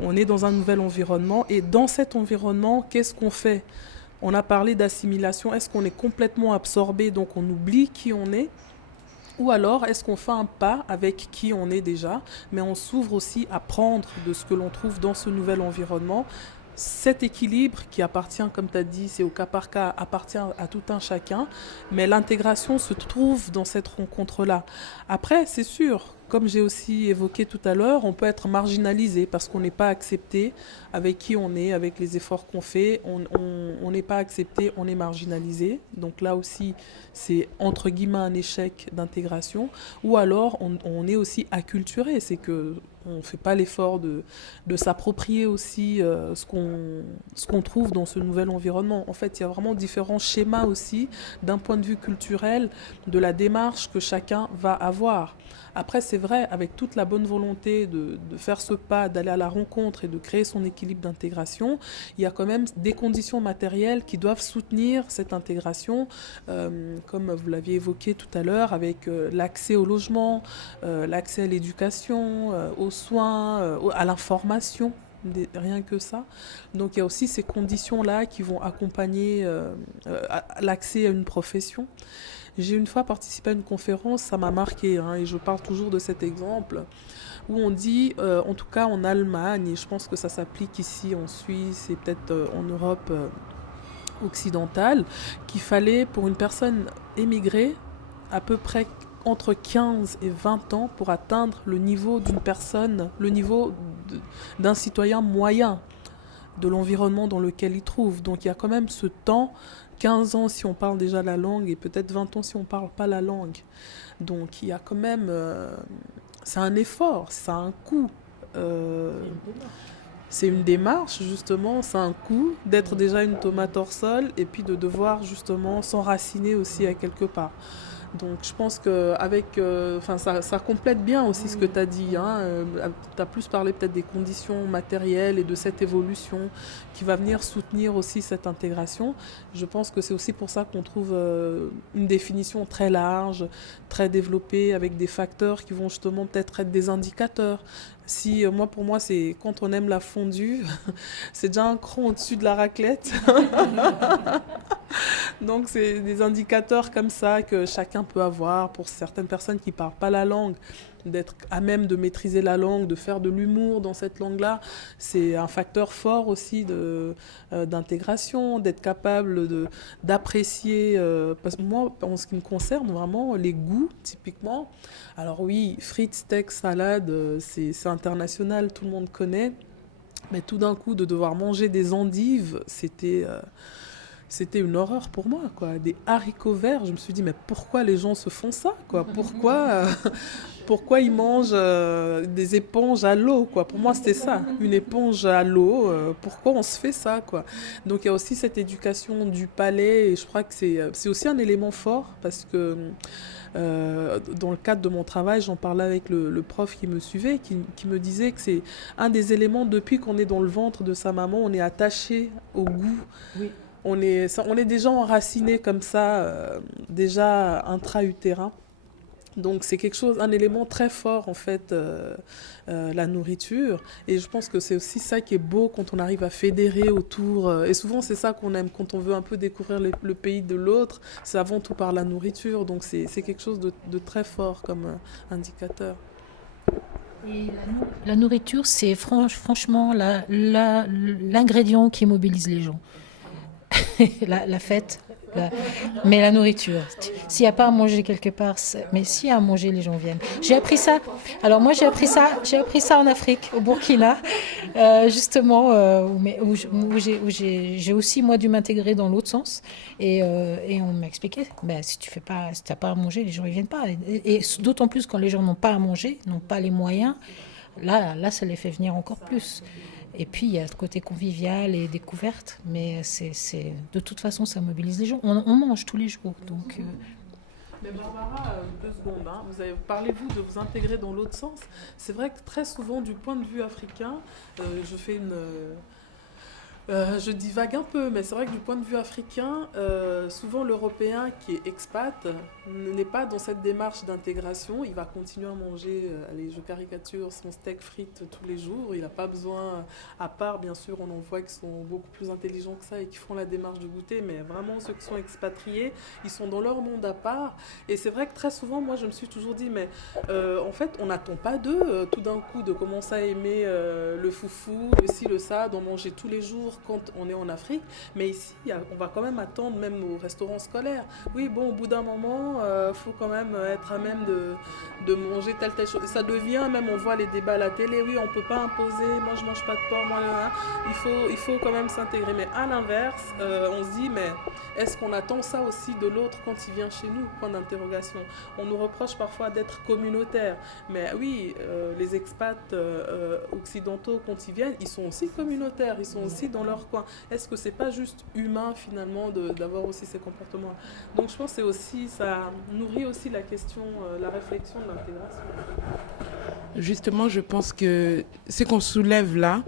On est dans un nouvel environnement et dans cet environnement, qu'est-ce qu'on fait ? On a parlé d'assimilation. Est-ce qu'on est complètement absorbé, donc on oublie qui on est ? Ou alors, est-ce qu'on fait un pas avec qui on est déjà, mais on s'ouvre aussi à prendre de ce que l'on trouve dans ce nouvel environnement ? Cet équilibre qui appartient, comme tu as dit, c'est au cas par cas, appartient à tout un chacun, mais l'intégration se trouve dans cette rencontre-là. Après, c'est sûr, comme j'ai aussi évoqué tout à l'heure, on peut être marginalisé parce qu'on n'est pas accepté avec qui on est, avec les efforts qu'on fait. On n'est pas accepté, on est marginalisé. Donc là aussi, c'est entre guillemets un échec d'intégration. Ou alors, on est aussi acculturé, c'est que on ne fait pas l'effort de s'approprier aussi ce qu'on trouve dans ce nouvel environnement. En fait, il y a vraiment différents schémas aussi, d'un point de vue culturel, de la démarche que chacun va avoir. Après, c'est vrai, avec toute la bonne volonté de faire ce pas, d'aller à la rencontre et de créer son équilibre d'intégration, il y a quand même des conditions matérielles qui doivent soutenir cette intégration, comme vous l'aviez évoqué tout à l'heure, avec l'accès au logement, l'accès à l'éducation, aux soins, à l'information. Rien que ça. Donc il y a aussi ces conditions-là qui vont accompagner l'accès à une profession. J'ai une fois participé à une conférence, ça m'a marqué, hein, et je parle toujours de cet exemple, où on dit, en tout cas en Allemagne, et je pense que ça s'applique ici en Suisse et peut-être en Europe occidentale, qu'il fallait pour une personne émigrée à peu près entre 15 et 20 ans pour atteindre le niveau d'une personne, le niveau d'un citoyen moyen de l'environnement dans lequel il trouve. Donc il y a quand même ce temps, 15 ans si on parle déjà la langue et peut-être 20 ans si on ne parle pas la langue. Donc il y a quand même... c'est un effort, ça a un coût. C'est une démarche, justement, c'est un coût d'être déjà une tomate hors sol et puis de devoir justement s'enraciner aussi à quelque part. Donc je pense qu'avec, ça complète bien aussi ce que tu as dit. Hein. Tu as plus parlé peut-être des conditions matérielles et de cette évolution qui va venir soutenir aussi cette intégration. Je pense que c'est aussi pour ça qu'on trouve une définition très large, très développée, avec des facteurs qui vont justement peut-être être des indicateurs. Si, pour moi, c'est quand on aime la fondue, c'est déjà un cran au-dessus de la raclette. Donc, c'est des indicateurs comme ça que chacun peut avoir pour certaines personnes qui ne parlent pas la langue, d'être à même de maîtriser la langue, de faire de l'humour dans cette langue-là. C'est un facteur fort aussi d'intégration, d'être capable d'apprécier. Parce que moi, en ce qui me concerne, vraiment, les goûts, typiquement. Alors oui, frites, steak, salade, c'est international, tout le monde connaît. Mais tout d'un coup, de devoir manger des endives, c'était une horreur pour moi, quoi. Des haricots verts, je me suis dit, mais pourquoi les gens se font ça, quoi? Pourquoi ils mangent des éponges à l'eau, quoi? Pour moi, c'était ça, une éponge à l'eau. Pourquoi on se fait ça, quoi? Donc, il y a aussi cette éducation du palais, et je crois que c'est aussi un élément fort, parce que dans le cadre de mon travail, j'en parlais avec le prof qui me suivait, qui me disait que c'est un des éléments, depuis qu'on est dans le ventre de sa maman, on est attaché au goût. Oui. On est déjà enraciné comme ça, déjà intra-utérin. Donc c'est un élément très fort en fait, la nourriture. Et je pense que c'est aussi ça qui est beau quand on arrive à fédérer autour. Et souvent c'est ça qu'on aime quand on veut un peu découvrir le pays de l'autre. C'est avant tout par la nourriture. Donc c'est quelque chose de très fort comme indicateur. Et la nourriture, c'est franchement l'ingrédient qui mobilise les gens. La fête, mais la nourriture. S'il n'y a pas à manger quelque part, mais s'il y a à manger, les gens viennent. J'ai appris ça. Alors moi, j'ai appris ça en Afrique, au Burkina, justement, où j'ai aussi moi dû m'intégrer dans l'autre sens. Et on m'a expliqué, si t'as pas à manger, les gens ils viennent pas. Et d'autant plus quand les gens n'ont pas à manger, n'ont pas les moyens. Là, ça les fait venir encore plus. Et puis, il y a le côté convivial et découverte, mais de toute façon, ça mobilise les gens. On mange tous les jours, donc... Mais Barbara, 2 secondes, hein. Parlez-vous de vous intégrer dans l'autre sens. C'est vrai que très souvent, du point de vue africain, je divague un peu, mais c'est vrai que du point de vue africain, souvent l'Européen qui est expat n'est pas dans cette démarche d'intégration. Il va continuer à manger, je caricature, son steak frites tous les jours. Il n'a pas besoin, à part bien sûr, on en voit qui sont beaucoup plus intelligents que ça et qui font la démarche de goûter, mais vraiment ceux qui sont expatriés, ils sont dans leur monde à part. Et c'est vrai que très souvent, moi je me suis toujours dit, mais en fait, on n'attend pas d'eux tout d'un coup de commencer à aimer le foufou, le ci, le ça, d'en manger tous les jours quand on est en Afrique, mais ici on va quand même attendre, même au restaurant scolaire. Oui, bon, au bout d'un moment, faut quand même être à même de manger telle chose. Ça devient, même on voit les débats à la télé, oui, on peut pas imposer, moi je mange pas de porc, moi là, il faut quand même s'intégrer. Mais à l'inverse, on se dit, mais est-ce qu'on attend ça aussi de l'autre quand il vient chez nous? Point d'interrogation. On nous reproche parfois d'être communautaire, mais oui, les expats occidentaux, quand ils viennent, ils sont aussi communautaires, ils sont aussi dans leur coin. Est-ce que c'est pas juste humain finalement d'avoir aussi ces comportements? Donc je pense que ça nourrit aussi la question, la réflexion de l'intégration. Justement, je pense que ce qu'on soulève là,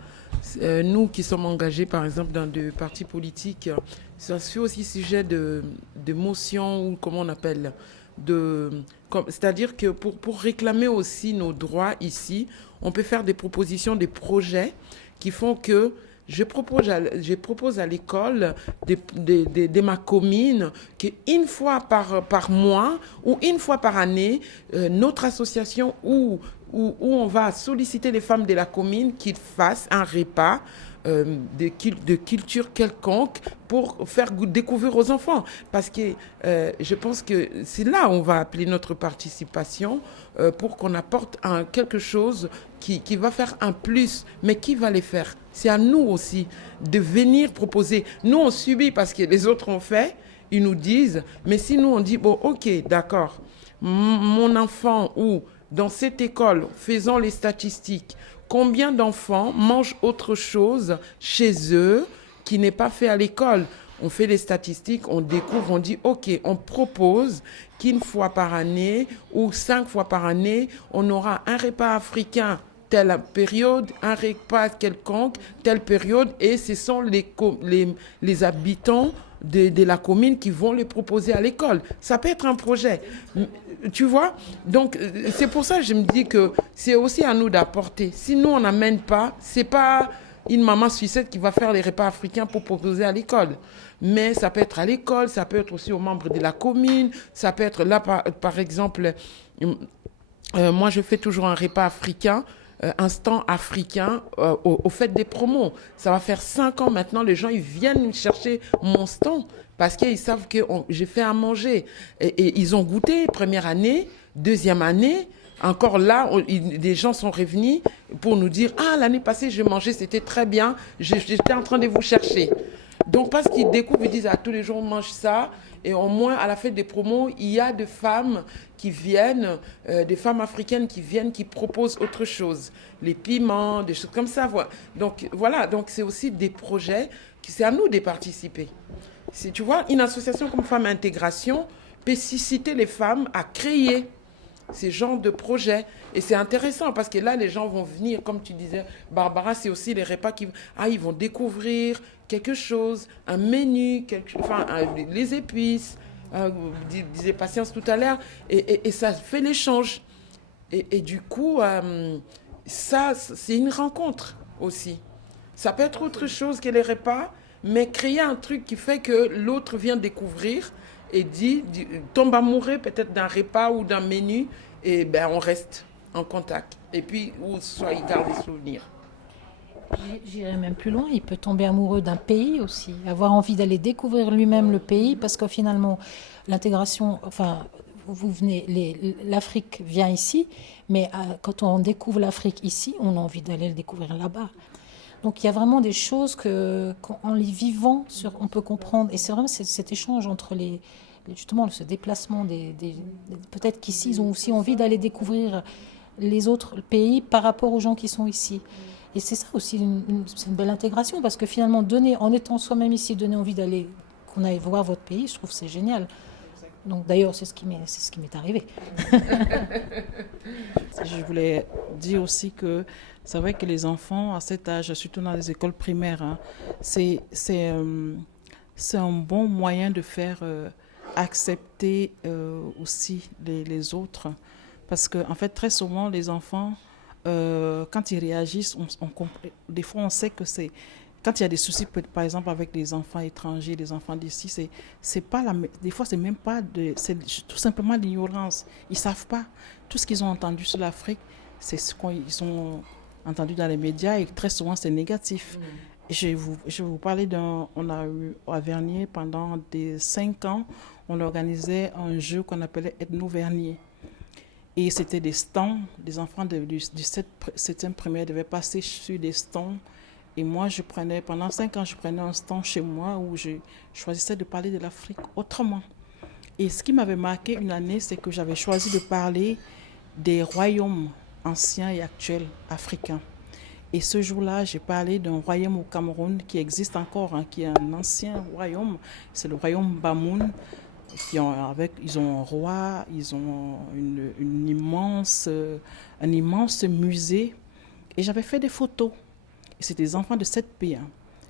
nous qui sommes engagés par exemple dans des partis politiques, ça se fait aussi sujet de motion, ou comment on appelle, c'est-à-dire que pour réclamer aussi nos droits ici, on peut faire des propositions, des projets qui font que je propose à l'école de ma commune qu'une fois par mois ou une fois par année, notre association où on va solliciter les femmes de la commune qu'ils fassent un repas de culture quelconque pour faire découvrir aux enfants. Parce que je pense que c'est là où on va appeler notre participation pour qu'on apporte quelque chose qui va faire un plus. Mais qui va les faire? C'est à nous aussi de venir proposer. Nous, on subit parce que les autres ont fait. Ils nous disent, mais si nous, on dit, bon, ok, d'accord, mon enfant ou dans cette école, faisons les statistiques, combien d'enfants mangent autre chose chez eux qui n'est pas fait à l'école? On fait les statistiques, on découvre, on dit, OK, on propose qu'une fois par année ou 5 fois par année, on aura un repas africain telle période, un repas quelconque, telle période, et ce sont les habitants de la commune qui vont les proposer à l'école. Ça peut être un projet, tu vois. Donc, c'est pour ça que je me dis que c'est aussi à nous d'apporter. Si nous, on n'amène pas, c'est pas une maman suissette qui va faire les repas africains pour proposer à l'école. Mais ça peut être à l'école, ça peut être aussi aux membres de la commune, ça peut être là, par exemple, moi, je fais toujours un repas africain, un stand africain au fait des promos. Ça va faire 5 ans maintenant, les gens ils viennent chercher mon stand parce qu'ils savent que j'ai fait à manger. Et ils ont goûté, première année, deuxième année, encore là, des gens sont revenus pour nous dire « Ah, l'année passée, j'ai mangé, c'était très bien, j'étais en train de vous chercher. » Donc, parce qu'ils découvrent, ils disent « Ah, tous les jours, on mange ça. » Et au moins, à la fête des promos, il y a des femmes qui viennent, des femmes africaines qui viennent, qui proposent autre chose. Les piments, des choses comme ça. Donc, voilà. Donc, c'est aussi des projets, c'est à nous de participer. Tu vois, une association comme Femmes Intégration peut susciter les femmes à créer ces genres de projets. Et c'est intéressant parce que là, les gens vont venir, comme tu disais, Barbara, c'est aussi les repas ils vont découvrir quelque chose, un menu, les épices, disait Patience tout à l'heure, et ça fait l'échange. Et du coup, ça, c'est une rencontre aussi. Ça peut être autre chose que les repas, mais créer un truc qui fait que l'autre vient découvrir et tombe amoureux peut-être d'un repas ou d'un menu, et ben on reste en contact. Et puis, ou soit il garde des souvenirs. J'irais même plus loin, il peut tomber amoureux d'un pays aussi, avoir envie d'aller découvrir lui-même le pays, parce que finalement, l'intégration, l'Afrique vient ici, mais quand on découvre l'Afrique ici, on a envie d'aller le découvrir là-bas. Donc il y a vraiment des choses qu'en les vivant, on peut comprendre. Et c'est vraiment cet échange entre justement ce déplacement peut-être qu'ici, ils ont aussi envie d'aller découvrir les autres pays par rapport aux gens qui sont ici. Et c'est ça aussi, c'est une belle intégration, parce que finalement, en étant soi-même ici, donner envie qu'on aille voir votre pays, je trouve que c'est génial. Donc d'ailleurs, c'est ce qui m'est arrivé. Je voulais dire aussi que c'est vrai que les enfants, à cet âge, surtout dans les écoles primaires, c'est un bon moyen de faire accepter aussi les autres. Parce que, en fait, très souvent, les enfants, quand ils réagissent, des fois, on sait que c'est... Quand il y a des soucis, par exemple, avec les enfants étrangers, les enfants d'ici, c'est pas des fois, c'est même pas c'est tout simplement l'ignorance. Ils savent pas. Tout ce qu'ils ont entendu sur l'Afrique, c'est ce qu'ils ont entendu dans les médias, et très souvent, c'est négatif. Je vais vous parler on a eu à Vernier, pendant 5 ans, on organisait un jeu qu'on appelait Ethno Vernier. Et c'était des stands, des enfants du 7e primaire devaient passer sur des stands. Et moi, pendant 5 ans, je prenais un stand chez moi où je choisissais de parler de l'Afrique autrement. Et ce qui m'avait marqué une année, c'est que j'avais choisi de parler des royaumes anciens et actuels africains. Et ce jour-là, j'ai parlé d'un royaume au Cameroun qui existe encore, qui est un ancien royaume. C'est le royaume Bamoun. Ils ont un roi, ils ont un immense musée. Et j'avais fait des photos. C'est des enfants de 7 pays.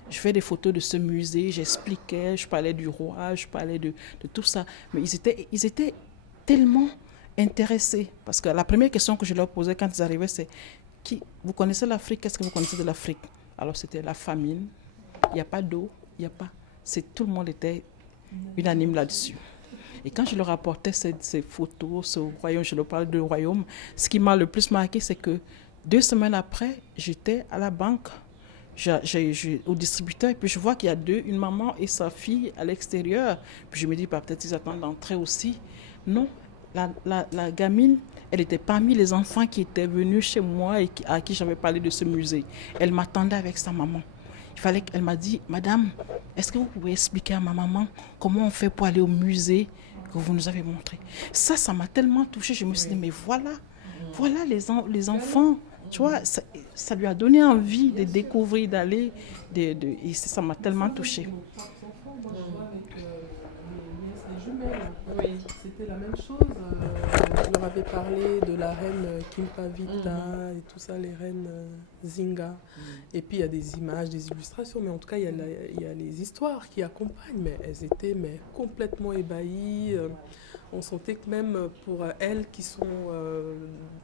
Je fais des photos de ce musée, j'expliquais, je parlais du roi, je parlais de tout ça. Mais ils étaient tellement intéressés. Parce que la première question que je leur posais quand ils arrivaient, c'est vous connaissez l'Afrique, qu'est-ce que vous connaissez de l'Afrique? Alors c'était la famine, il n'y a pas d'eau, tout le monde était unanime là-dessus. Et quand je leur apportais ces photos, ce royaume, je leur parlais du royaume, ce qui m'a le plus marqué, c'est que 2 semaines après, j'étais à la banque, au distributeur, et puis je vois qu'il y a une maman et sa fille à l'extérieur. Puis je me dis, peut-être ils attendent d'entrer aussi. Non, la gamine, elle était parmi les enfants qui étaient venus chez moi et à qui j'avais parlé de ce musée. Elle m'attendait avec sa maman. Elle m'a dit, Madame, est-ce que vous pouvez expliquer à ma maman comment on fait pour aller au musée que vous nous avez montré? Ça m'a tellement touchée. Je me suis dit, mais voilà les enfants. Tu vois, ça lui a donné envie de découvrir, d'aller, et ça m'a tellement touchée. Oui. C'était la même chose. Je leur avais parlé de la reine Kimpavita et tout ça, les reines Zinga. Et puis il y a des images, des illustrations, mais en tout cas il y a les histoires qui accompagnent. Mais elles étaient complètement ébahies. On sentait que même pour elles qui sont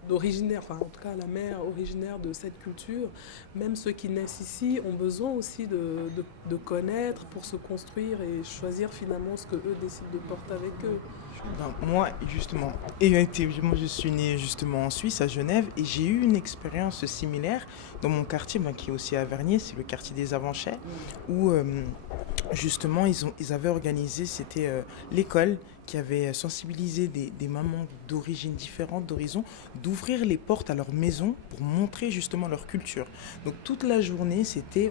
d'originaire, enfin en tout cas la mère originaire de cette culture, même ceux qui naissent ici ont besoin aussi de connaître pour se construire et choisir finalement ce que eux décident de porter avec eux. Ben, moi, justement, effectivement, je suis née justement en Suisse, à Genève, et j'ai eu une expérience similaire dans mon quartier, ben, qui est aussi à Vernier, c'est le quartier des Avanchais, où justement ils avaient organisé, c'était l'école qui avait sensibilisé des mamans d'origines différentes, d'horizons, d'ouvrir les portes à leur maison pour montrer justement leur culture. Donc toute la journée,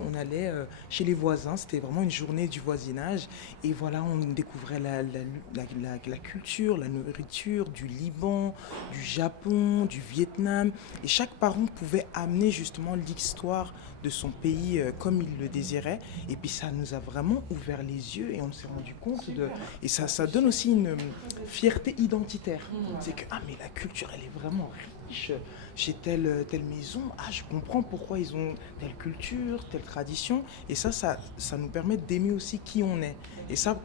on allait chez les voisins, c'était vraiment une journée du voisinage. Et voilà, on découvrait la culture, la nourriture du Liban, du Japon, du Vietnam. Et chaque parent pouvait amener justement l'histoire de son pays comme il le désirait. Et puis ça nous a vraiment ouvert les yeux et on s'est rendu compte Et ça donne aussi une fierté identitaire. C'est que, mais la culture, elle est vraiment riche. Chez telle maison, je comprends pourquoi ils ont telle culture, telle tradition. Et ça nous permet d'aimer aussi qui on est. Et ça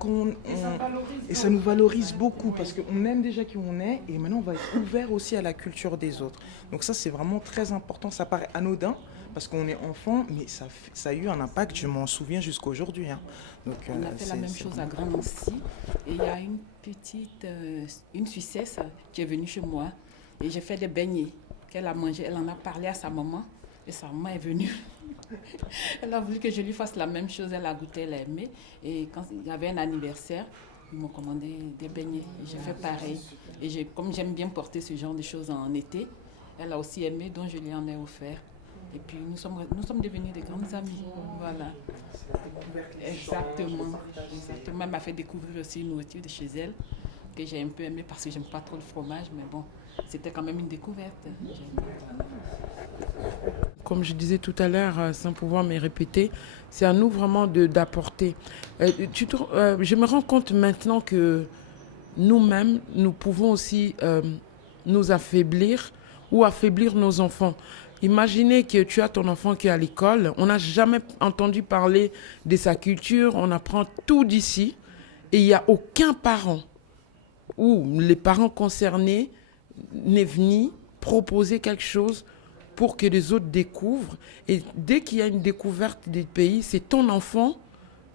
nous valorise beaucoup parce qu'on aime déjà qui on est et maintenant on va être ouvert aussi à la culture des autres. Donc ça, c'est vraiment très important. Ça paraît anodin parce qu'on est enfant, mais ça a eu un impact, je m'en souviens jusqu'à aujourd'hui. Donc, on a fait la même chose à Grand-Nancy. Et il y a une Suissesse qui est venue chez moi et j'ai fait des beignets qu'elle a mangé. Elle en a parlé à sa maman et sa maman est venue. Elle a voulu que je lui fasse la même chose. Elle a goûté, elle a aimé. Et quand il y avait un anniversaire, ils m'ont commandé des beignets. Et j'ai fait pareil. Et comme j'aime bien porter ce genre de choses en été, elle a aussi aimé, donc je lui en ai offert. Et puis nous sommes devenus des grandes amies. Voilà. Exactement. Elle m'a fait découvrir aussi une nourriture de chez elle que j'ai un peu aimée parce que j'aime pas trop le fromage, mais bon, c'était quand même une découverte. Comme je disais tout à l'heure, sans pouvoir me répéter, c'est à nous vraiment d'apporter. Je me rends compte maintenant que nous-mêmes, nous pouvons aussi nous affaiblir ou affaiblir nos enfants. Imaginez que tu as ton enfant qui est à l'école, on n'a jamais entendu parler de sa culture, on apprend tout d'ici et il n'y a aucun parent ou les parents concernés n'est venu proposer quelque chose pour que les autres découvrent. Et dès qu'il y a une découverte des pays, c'est ton enfant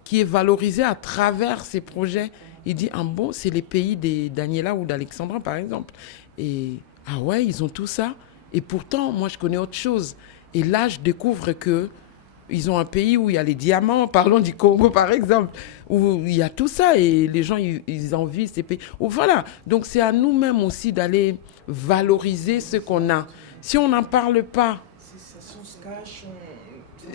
qui est valorisé à travers ces projets. Il dit, c'est les pays de Daniela ou d'Alexandra, par exemple. Et, ouais, ils ont tout ça. Et pourtant, moi, je connais autre chose. Et là, je découvre qu'ils ont un pays où il y a les diamants, parlons du Congo, par exemple, où il y a tout ça. Et les gens, ils envient ces pays. Voilà. Donc, c'est à nous-mêmes aussi d'aller valoriser ce qu'on a. Si on n'en parle pas,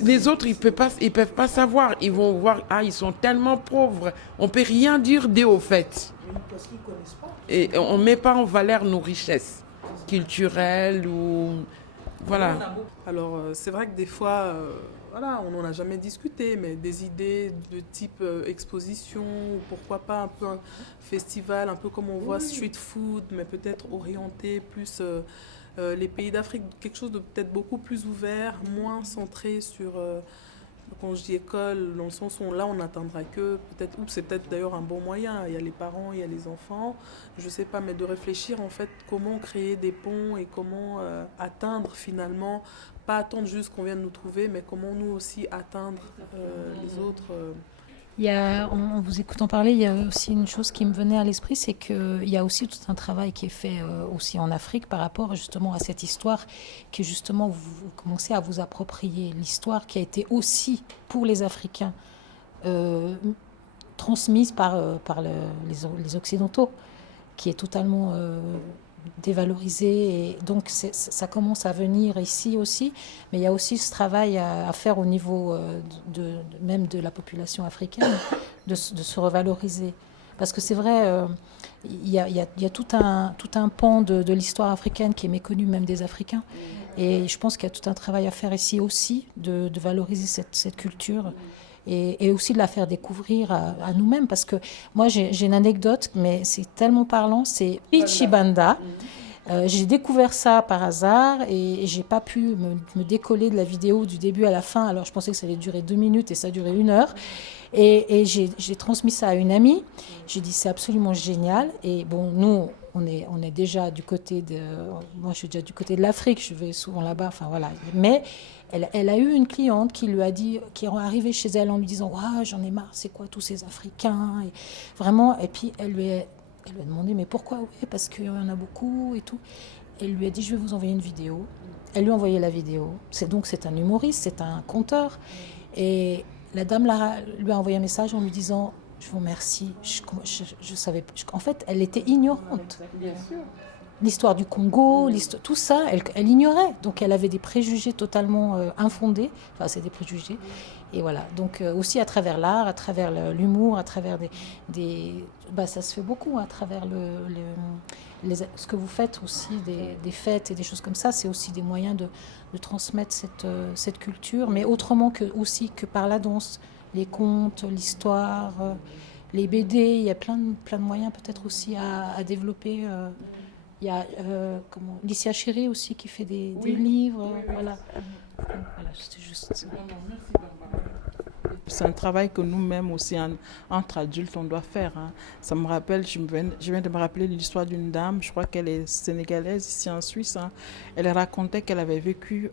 les autres, ils peuvent pas savoir. Ils vont voir, ils sont tellement pauvres. On ne peut rien dire d'eux, au fait. Parce qu'ils ne connaissent pas. Et on ne met pas en valeur nos richesses culturelles ou... Voilà. Alors, c'est vrai que des fois, on n'en a jamais discuté, mais des idées de type exposition, ou pourquoi pas un peu un festival, un peu comme on voit street food, mais peut-être orienté plus les pays d'Afrique, quelque chose de peut-être beaucoup plus ouvert, moins centré sur... quand je dis école, dans le sens où là, on n'atteindra que peut-être, ou c'est peut-être d'ailleurs un bon moyen, il y a les parents, il y a les enfants, je ne sais pas, mais de réfléchir en fait comment créer des ponts et comment atteindre finalement, pas attendre juste qu'on vienne nous trouver, mais comment nous aussi atteindre les autres. En vous écoutant parler, il y a aussi une chose qui me venait à l'esprit, c'est qu'il y a aussi tout un travail qui est fait aussi en Afrique par rapport justement à cette histoire que justement vous commencez à vous approprier, l'histoire qui a été aussi pour les Africains transmise par les Occidentaux, qui est totalement dévalorisée. Et donc ça commence à venir ici aussi, mais il y a aussi ce travail à faire au niveau même de la population africaine, de se revaloriser. Parce que c'est vrai, il y a tout un pan de l'histoire africaine qui est méconnu même des Africains. Et je pense qu'il y a tout un travail à faire ici aussi, de valoriser cette culture et aussi de la faire découvrir à nous-mêmes. Parce que moi, j'ai une anecdote, mais c'est tellement parlant, c'est Ichibanda. J'ai découvert ça par hasard et j'ai pas pu me décoller de la vidéo du début à la fin. Alors je pensais que ça allait durer 2 minutes et ça a duré 1 heure. Et j'ai transmis ça à une amie. J'ai dit c'est absolument génial. Et bon, nous, on est déjà du côté de... Moi, je suis déjà du côté de l'Afrique. Je vais souvent là-bas. Enfin voilà. Mais elle a eu une cliente qui lui a dit, qui est arrivée chez elle en lui disant « j'en ai marre, c'est quoi tous ces Africains ?» Et vraiment, et puis elle lui a demandé, mais pourquoi? Oui, parce qu'il y en a beaucoup et tout. Elle lui a dit, je vais vous envoyer une vidéo. Elle lui a envoyé la vidéo. C'est un humoriste, c'est un conteur. Et la dame lui a envoyé un message en lui disant, je vous remercie. Je savais, en fait, elle était ignorante. Bien sûr. L'histoire du Congo, tout ça, elle ignorait. Donc elle avait des préjugés totalement infondés. Enfin, c'est des préjugés. Et voilà. Donc aussi à travers l'art, à travers l'humour, à travers ça se fait beaucoup, à travers ce que vous faites aussi, des fêtes et des choses comme ça. C'est aussi des moyens de transmettre cette culture, mais autrement aussi que par la danse, les contes, l'histoire, les BD. Il y a plein de moyens peut-être aussi à développer. Il y a Licia Chéri aussi qui fait des livres. Oui. Voilà, c'était juste ça. Merci Barbara. C'est un travail que nous-mêmes aussi, entre adultes, on doit faire. Hein. Ça me rappelle, je viens de me rappeler l'histoire d'une dame, je crois qu'elle est sénégalaise ici en Suisse. Hein. Elle racontait qu'elle avait vécu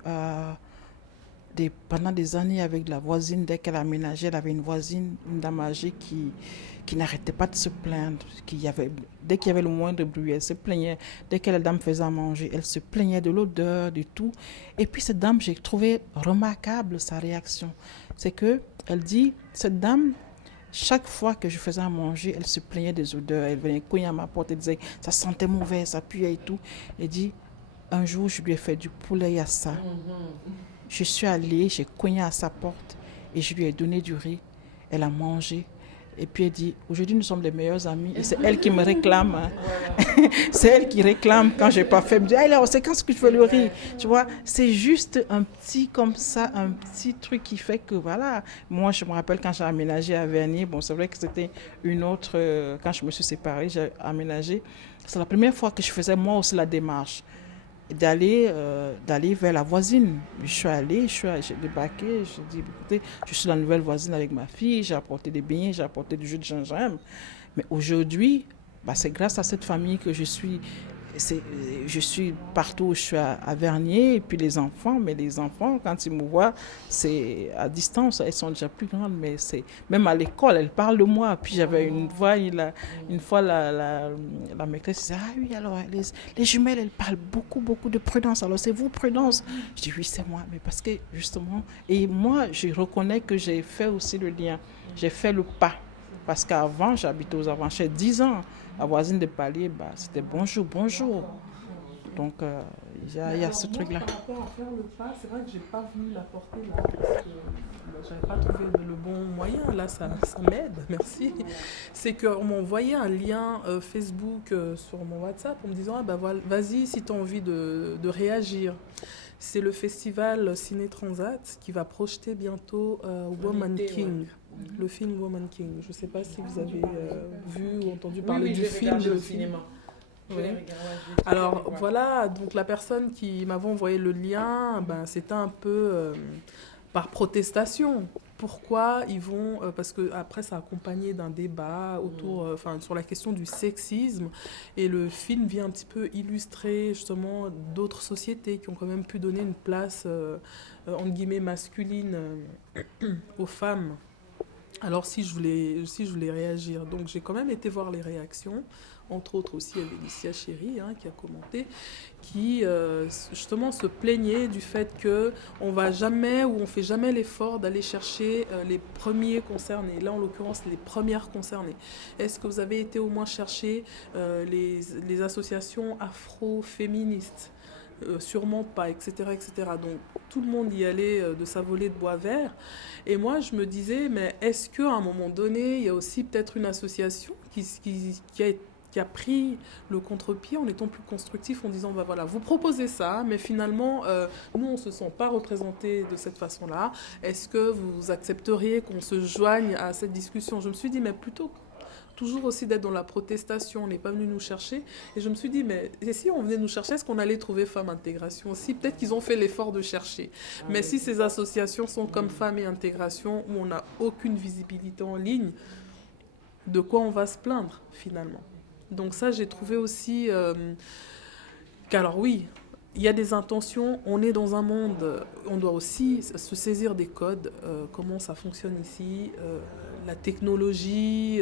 pendant des années avec la voisine. Dès qu'elle aménageait, elle avait une voisine, une dame âgée qui n'arrêtait pas de se plaindre. Dès qu'il y avait le moindre bruit, elle se plaignait. Dès que la dame faisait à manger, elle se plaignait de l'odeur, de tout. Et puis cette dame, j'ai trouvé remarquable sa réaction. C'est que elle dit, cette dame, chaque fois que je faisais à manger, elle se plaignait des odeurs. Elle venait cogner à ma porte, elle disait, ça sentait mauvais, ça puait et tout. Elle dit, un jour, je lui ai fait du poulet à ça. Je suis allée, j'ai cogné à sa porte et je lui ai donné du riz. Elle a mangé. Et puis elle dit, aujourd'hui nous sommes les meilleures amies. Et c'est elle qui me réclame. Hein. C'est elle qui réclame quand je n'ai pas fait. Elle me dit, alors c'est quand ce que tu fais le riz? Tu vois, c'est juste un petit comme ça, un petit truc qui fait que voilà. Moi je me rappelle quand j'ai aménagé à Vernier, bon c'est vrai que c'était une autre, quand je me suis séparée, j'ai aménagé. C'est la première fois que je faisais moi aussi la démarche. D'aller vers la voisine. Je suis allée, j'ai débarqué, j'ai dit, écoutez, je suis la nouvelle voisine avec ma fille, j'ai apporté des beignets, j'ai apporté du jus de gingembre. Mais aujourd'hui, c'est grâce à cette famille que je suis partout où je suis à Vernier, et puis les enfants, quand ils me voient, c'est à distance, elles sont déjà plus grandes, mais c'est même à l'école, elles parlent de moi. Puis j'avais une fois la maîtresse disait, ah oui, alors les jumelles, elles parlent beaucoup de Prudence, alors c'est vous Prudence? Je dis oui, c'est moi, mais parce que justement, et moi je reconnais que j'ai fait aussi le lien, j'ai fait le pas, parce qu'avant j'habitais aux Avanches 10 ans. La voisine de palier, c'était bonjour. Donc, il y a ce truc-là. Par rapport à faire le pas, c'est vrai que je n'ai pas voulu l'apporter là, parce que je n'avais pas trouvé le bon moyen. Là, ça m'aide, merci. C'est qu'on m'a envoyé un lien Facebook sur mon WhatsApp en me disant, vas-y si tu as envie de réagir. C'est le festival Ciné Transat qui va projeter bientôt Woman King. Le film Woman King. Je ne sais pas si vous avez vu ou entendu parler du film. Oui, au cinéma. Oui. Alors voilà, donc la personne qui m'avait envoyé le lien, c'était un peu par protestation. Pourquoi ils vont... parce que après ça a accompagné d'un débat autour, sur la question du sexisme. Et le film vient un petit peu illustrer justement d'autres sociétés qui ont quand même pu donner une place, entre guillemets, masculine aux femmes. Alors si je voulais réagir, donc j'ai quand même été voir les réactions, entre autres aussi il y avait Licia Chéri qui a commenté, qui justement se plaignait du fait qu'on va jamais ou on fait jamais l'effort d'aller chercher les premiers concernés, là en l'occurrence les premières concernées. Est-ce que vous avez été au moins chercher les associations afro-féministes? Sûrement pas, etc., etc. Donc tout le monde y allait de sa volée de bois vert. Et moi, je me disais, mais est-ce qu'à un moment donné, il y a aussi peut-être une association qui qui a pris le contre-pied en étant plus constructif, en disant bah voilà, vous proposez ça, mais finalement, nous, on ne se sent pas représentés de cette façon-là. Est-ce que vous accepteriez qu'on se joigne à cette discussion? Je me suis dit, mais plutôt toujours aussi d'être dans la protestation, on n'est pas venu nous chercher. Et je me suis dit, mais et si on venait nous chercher, est-ce qu'on allait trouver Femmes Intégration aussi? Peut-être qu'ils ont fait l'effort de chercher. Mais si ces associations sont comme Femmes et Intégration, où on n'a aucune visibilité en ligne, de quoi on va se plaindre finalement? Donc ça, j'ai trouvé aussi qu'alors oui, il y a des intentions, on est dans un monde, on doit aussi se saisir des codes, comment ça fonctionne ici, la technologie,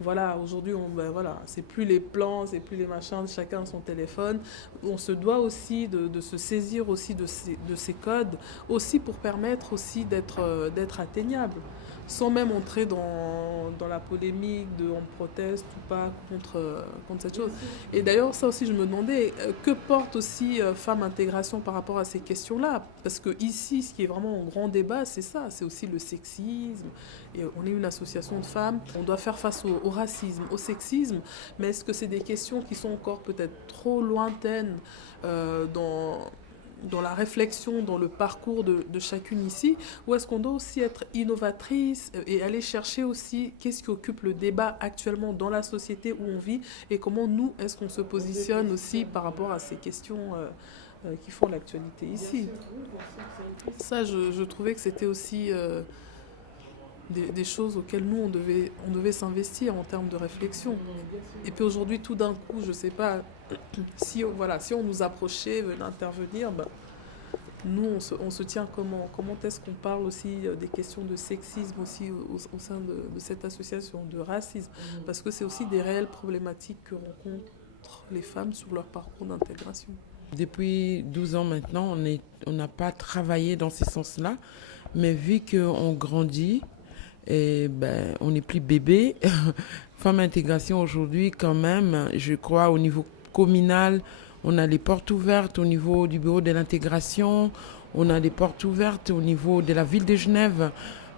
voilà, aujourd'hui, voilà, c'est plus les plans, c'est plus les machins, chacun a son téléphone. On se doit aussi de se saisir aussi de ces codes, aussi pour permettre aussi d'être atteignable, sans même entrer dans la polémique de on proteste ou pas contre cette chose. Et d'ailleurs, ça aussi, je me demandais, que porte aussi Femmes Intégration par rapport à ces questions-là? Parce que ici, ce qui est vraiment un grand débat, c'est ça, c'est aussi le sexisme. Et on est une association de femmes, on doit faire face au racisme, au sexisme, mais est-ce que c'est des questions qui sont encore peut-être trop lointaines dans la réflexion, dans le parcours de chacune ici, ou est-ce qu'on doit aussi être innovatrice et aller chercher aussi qu'est-ce qui occupe le débat actuellement dans la société où on vit et comment nous, est-ce qu'on se positionne aussi par rapport à ces questions qui font l'actualité ici. Ça, je trouvais que c'était aussi des choses auxquelles nous, on devait s'investir en termes de réflexion. Et puis aujourd'hui, tout d'un coup, je ne sais pas, si on nous approchait, venait intervenir, nous, on se tient comment? Comment est-ce qu'on parle aussi des questions de sexisme aussi au sein de cette association, de racisme? Parce que c'est aussi des réelles problématiques que rencontrent les femmes sur leur parcours d'intégration. Depuis 12 ans maintenant, on n'a pas travaillé dans ce sens-là, mais vu qu'on grandit, et on n'est plus bébé. Femmes Intégration aujourd'hui, quand même, je crois, au niveau communal, on a les portes ouvertes au niveau du bureau de l'intégration, on a les portes ouvertes au niveau de la ville de Genève.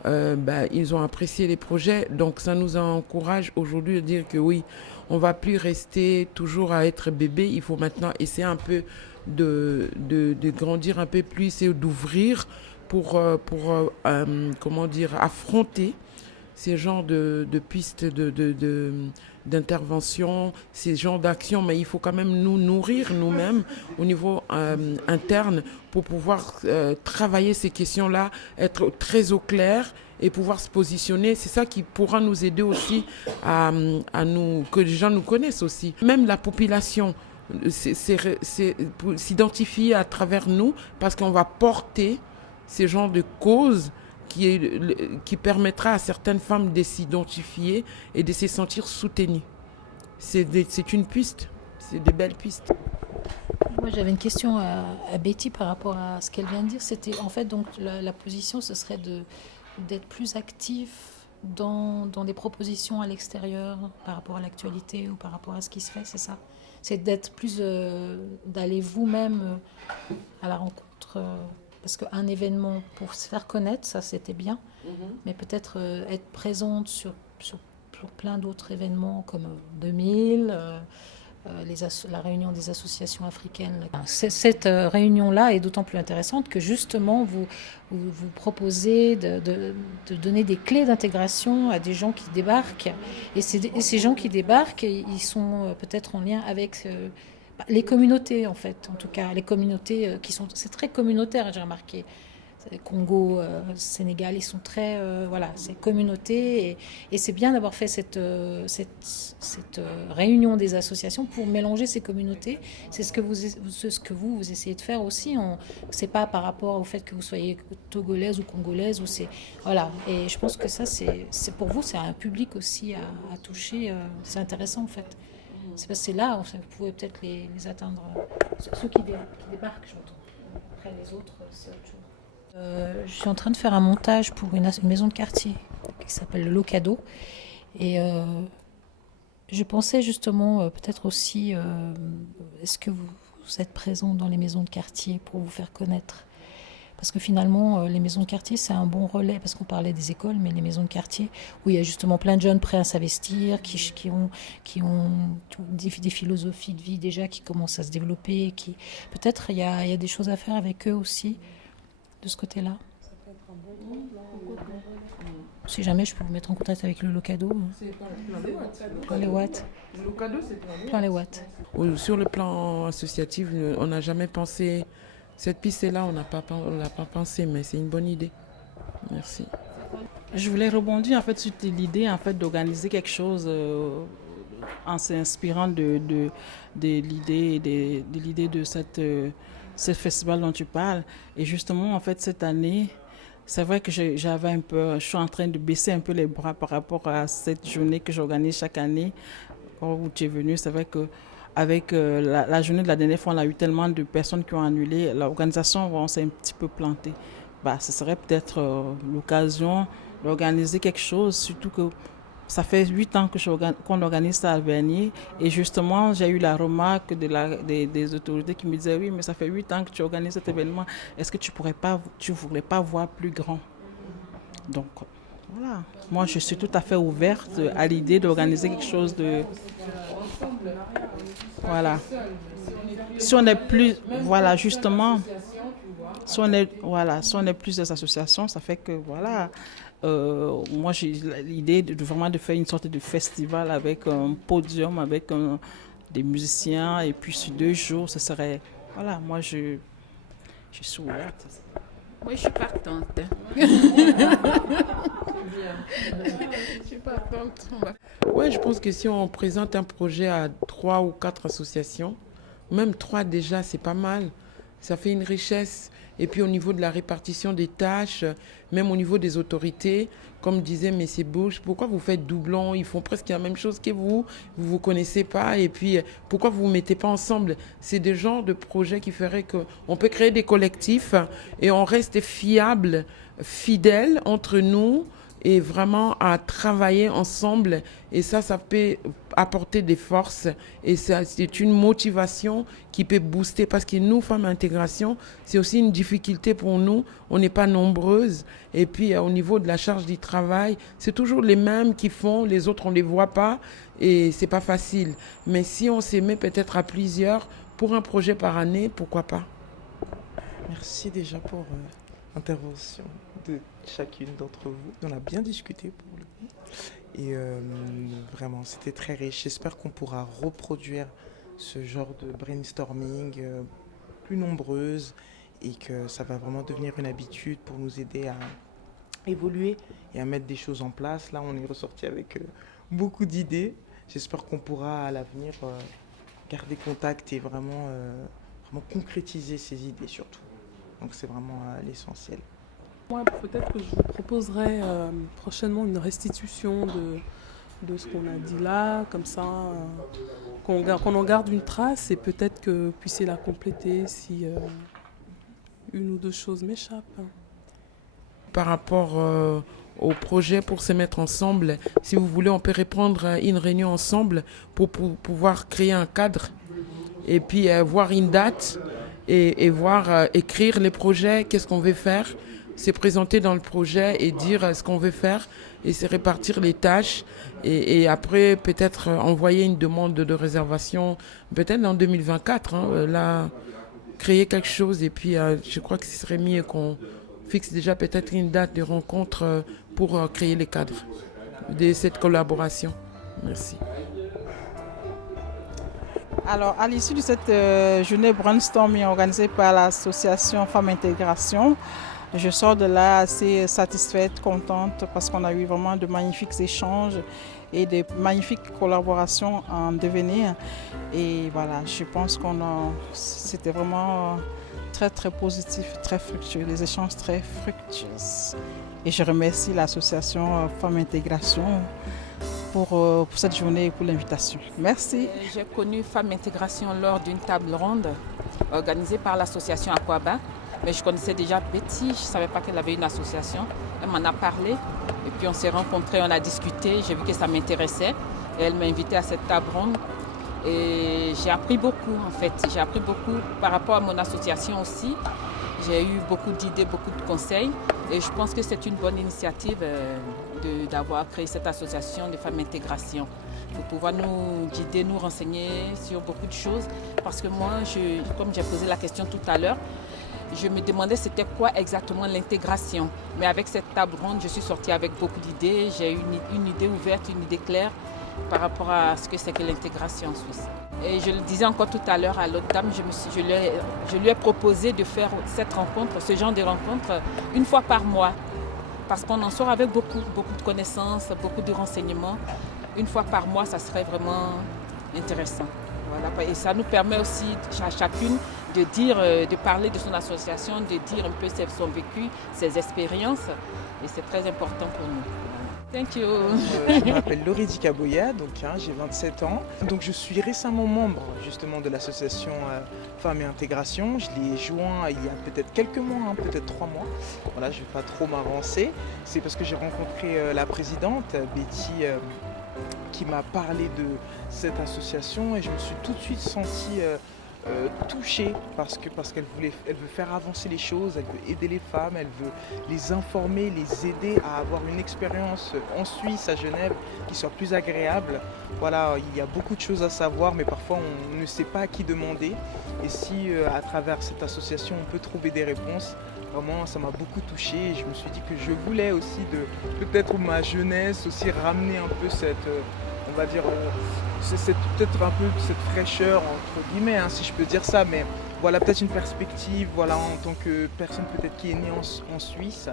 Ils ont apprécié les projets, donc ça nous encourage aujourd'hui de dire que oui, on ne va plus rester toujours à être bébé, il faut maintenant essayer un peu de grandir un peu plus et d'ouvrir pour affronter ces genres de pistes d'intervention, ces genres d'actions, mais il faut quand même nous nourrir nous-mêmes au niveau interne pour pouvoir travailler ces questions-là, être très au clair et pouvoir se positionner. C'est ça qui pourra nous aider aussi à nous, que les gens nous connaissent aussi. Même la population, c'est s'identifier à travers nous parce qu'on va porter ces genres de causes qui permettra à certaines femmes de s'identifier et de se sentir soutenues. C'est une piste, c'est des belles pistes. Moi, j'avais une question à Betty par rapport à ce qu'elle vient de dire. C'était en fait donc la position, ce serait d'être plus actif dans des propositions à l'extérieur par rapport à l'actualité ou par rapport à ce qui se fait, c'est ça? C'est d'être plus, d'aller vous-même à la rencontre. Parce qu'un événement pour se faire connaître, ça c'était bien, mais peut-être être présente sur plein d'autres événements comme 2000, la réunion des associations africaines. Cette réunion-là est d'autant plus intéressante que justement vous proposez de donner des clés d'intégration à des gens qui débarquent. Et ces gens qui débarquent, ils sont peut-être en lien avec les communautés, en fait. En tout cas, les communautés c'est très communautaire, j'ai remarqué. Congo, Sénégal, ils sont très, c'est communauté et c'est bien d'avoir fait cette réunion des associations pour mélanger ces communautés. C'est ce que vous essayez de faire aussi. C'est pas par rapport au fait que vous soyez togolaise ou congolaise Et je pense que ça, c'est pour vous, c'est un public aussi à toucher. C'est intéressant en fait. C'est parce que c'est là, vous pouvez peut-être les atteindre. Ceux qui débarquent, j'entends. Après les autres, c'est autre chose. Je suis en train de faire un montage pour une maison de quartier qui s'appelle le Locado. Et je pensais justement peut-être aussi, est-ce que vous êtes présent dans les maisons de quartier pour vous faire connaître? Parce que finalement, les maisons de quartier, c'est un bon relais, parce qu'on parlait des écoles, mais les maisons de quartier, où il y a justement plein de jeunes prêts à s'investir, qui ont des philosophies de vie déjà qui commencent à se développer. Peut-être il y a des choses à faire avec eux aussi, de ce côté-là. Si jamais je peux vous mettre en contact avec le Locado. Plein les watts. Le Locado, c'est Plein les watts. Sur le plan associatif, on n'a jamais pensé. Cette piste-là, on ne l'a pas pensé, mais c'est une bonne idée. Merci. Je voulais rebondir en fait sur l'idée en fait d'organiser quelque chose en s'inspirant de l'idée de ce festival dont tu parles. Et justement en fait cette année, c'est vrai que je suis en train de baisser un peu les bras par rapport à cette journée que j'organise chaque année. Quand tu es venu, c'est vrai que avec la journée de la dernière fois, on a eu tellement de personnes qui ont annulé. L'organisation, on s'est un petit peu planté. Ce serait peut-être l'occasion d'organiser quelque chose, surtout que ça fait 8 ans qu'on organise ça à Vernier. Et justement, j'ai eu la remarque des autorités qui me disaient « Oui, mais ça fait 8 ans que tu organises cet événement. Est-ce que tu ne voudrais pas voir plus grand ?» Donc, voilà. Moi, je suis tout à fait ouverte à l'idée d'organiser quelque chose de... Voilà. Si on est plus... Voilà, justement. Si on est plus des associations, ça fait que, voilà... moi, j'ai l'idée vraiment de faire une sorte de festival avec un podium, avec des musiciens. Et puis, sur 2 jours, ce serait... Voilà, moi, je suis ouverte. Oui, je suis partante. Ouais, je pense que si on présente un projet à 3 ou 4 associations, même 3 déjà, c'est pas mal. Ça fait une richesse. Et puis au niveau de la répartition des tâches, même au niveau des autorités, comme disait M. Bush, pourquoi vous faites doublon? Ils font presque la même chose que vous ne vous connaissez pas. Et puis pourquoi vous ne vous mettez pas ensemble? C'est des genres de projets qui feraient qu'on peut créer des collectifs et on reste fiable, fidèle entre nous et vraiment à travailler ensemble. Et ça peut apporter des forces. Et ça, c'est une motivation qui peut booster. Parce que nous, femmes intégration, c'est aussi une difficulté pour nous. On n'est pas nombreuses. Et puis, au niveau de la charge du travail, c'est toujours les mêmes qui font. Les autres, on ne les voit pas. Et c'est pas facile. Mais si on s'y met peut-être à plusieurs pour un projet par année, pourquoi pas? Merci déjà pour l'intervention de chacune d'entre vous. On a bien discuté pour le coup. Et vraiment, c'était très riche. J'espère qu'on pourra reproduire ce genre de brainstorming plus nombreuse et que ça va vraiment devenir une habitude pour nous aider à évoluer et à mettre des choses en place. Là, on est ressorti avec beaucoup d'idées. J'espère qu'on pourra à l'avenir garder contact et vraiment concrétiser ces idées surtout. Donc c'est vraiment l'essentiel. Moi, peut-être que je vous proposerai prochainement une restitution de ce qu'on a dit là, comme ça, qu'on en garde une trace et peut-être que vous puissiez la compléter si une ou 2 choses m'échappent. Par rapport au projet pour se mettre ensemble, si vous voulez, on peut reprendre une réunion ensemble pour pouvoir créer un cadre et puis voir une date et voir écrire les projets, qu'est-ce qu'on veut faire, se présenter dans le projet et dire ce qu'on veut faire et se répartir les tâches et après peut-être envoyer une demande de réservation peut-être en 2024, là créer quelque chose et puis je crois que ce serait mieux qu'on fixe déjà peut-être une date de rencontre pour créer les cadres de cette collaboration. Merci. Alors, à l'issue de cette journée brainstorming organisée par l'association Femmes Intégration, je sors de là assez satisfaite, contente, parce qu'on a eu vraiment de magnifiques échanges et de magnifiques collaborations en devenir. Et voilà, je pense que c'était vraiment très, très positif, très fructueux, les échanges très fructueux. Et je remercie l'association Femmes Intégration pour cette journée et pour l'invitation. Merci. J'ai connu Femmes Intégration lors d'une table ronde organisée par l'association Aquaba. Mais je connaissais déjà Betty, je ne savais pas qu'elle avait une association. Elle m'en a parlé et puis on s'est rencontrés, on a discuté, j'ai vu que ça m'intéressait. Et elle m'a invitée à cette table ronde. Et j'ai appris beaucoup en fait, j'ai appris beaucoup par rapport à mon association aussi. J'ai eu beaucoup d'idées, beaucoup de conseils et je pense que c'est une bonne initiative d'avoir créé cette association de femmes intégration pour pouvoir nous guider, nous renseigner sur beaucoup de choses. Parce que moi, comme j'ai posé la question tout à l'heure, je me demandais c'était quoi exactement l'intégration. Mais avec cette table ronde, je suis sortie avec beaucoup d'idées. J'ai eu une idée ouverte, une idée claire par rapport à ce que c'est que l'intégration en Suisse. Et je le disais encore tout à l'heure à l'autre dame, je lui ai proposé de faire cette rencontre, ce genre de rencontre, une fois par mois. Parce qu'on en sort avec beaucoup de connaissances, beaucoup de renseignements. Une fois par mois, ça serait vraiment intéressant. Voilà. Et ça nous permet aussi à chacune de parler de son association, de dire un peu son vécu, ses expériences. Et c'est très important pour nous. Thank you. Je m'appelle Laurie Dikaboya, donc j'ai 27 ans. Donc je suis récemment membre justement de l'association Femmes et Intégration. Je l'ai joint il y a peut-être quelques mois, peut-être 3 mois. Voilà, je ne vais pas trop m'avancer. C'est parce que j'ai rencontré la présidente, Betty, qui m'a parlé de cette association et je me suis tout de suite sentie touchée parce qu'elle veut faire avancer les choses, elle veut aider les femmes, elle veut les informer, les aider à avoir une expérience en Suisse, à Genève, qui soit plus agréable. Voilà, il y a beaucoup de choses à savoir, mais parfois on ne sait pas à qui demander. Et si à travers cette association on peut trouver des réponses, vraiment ça m'a beaucoup touchée et je me suis dit que je voulais aussi de peut-être ma jeunesse aussi ramener un peu cette on va dire, c'est peut-être un peu cette fraîcheur, entre guillemets, si je peux dire ça, mais voilà, peut-être une perspective, voilà, en tant que personne peut-être qui est née en Suisse,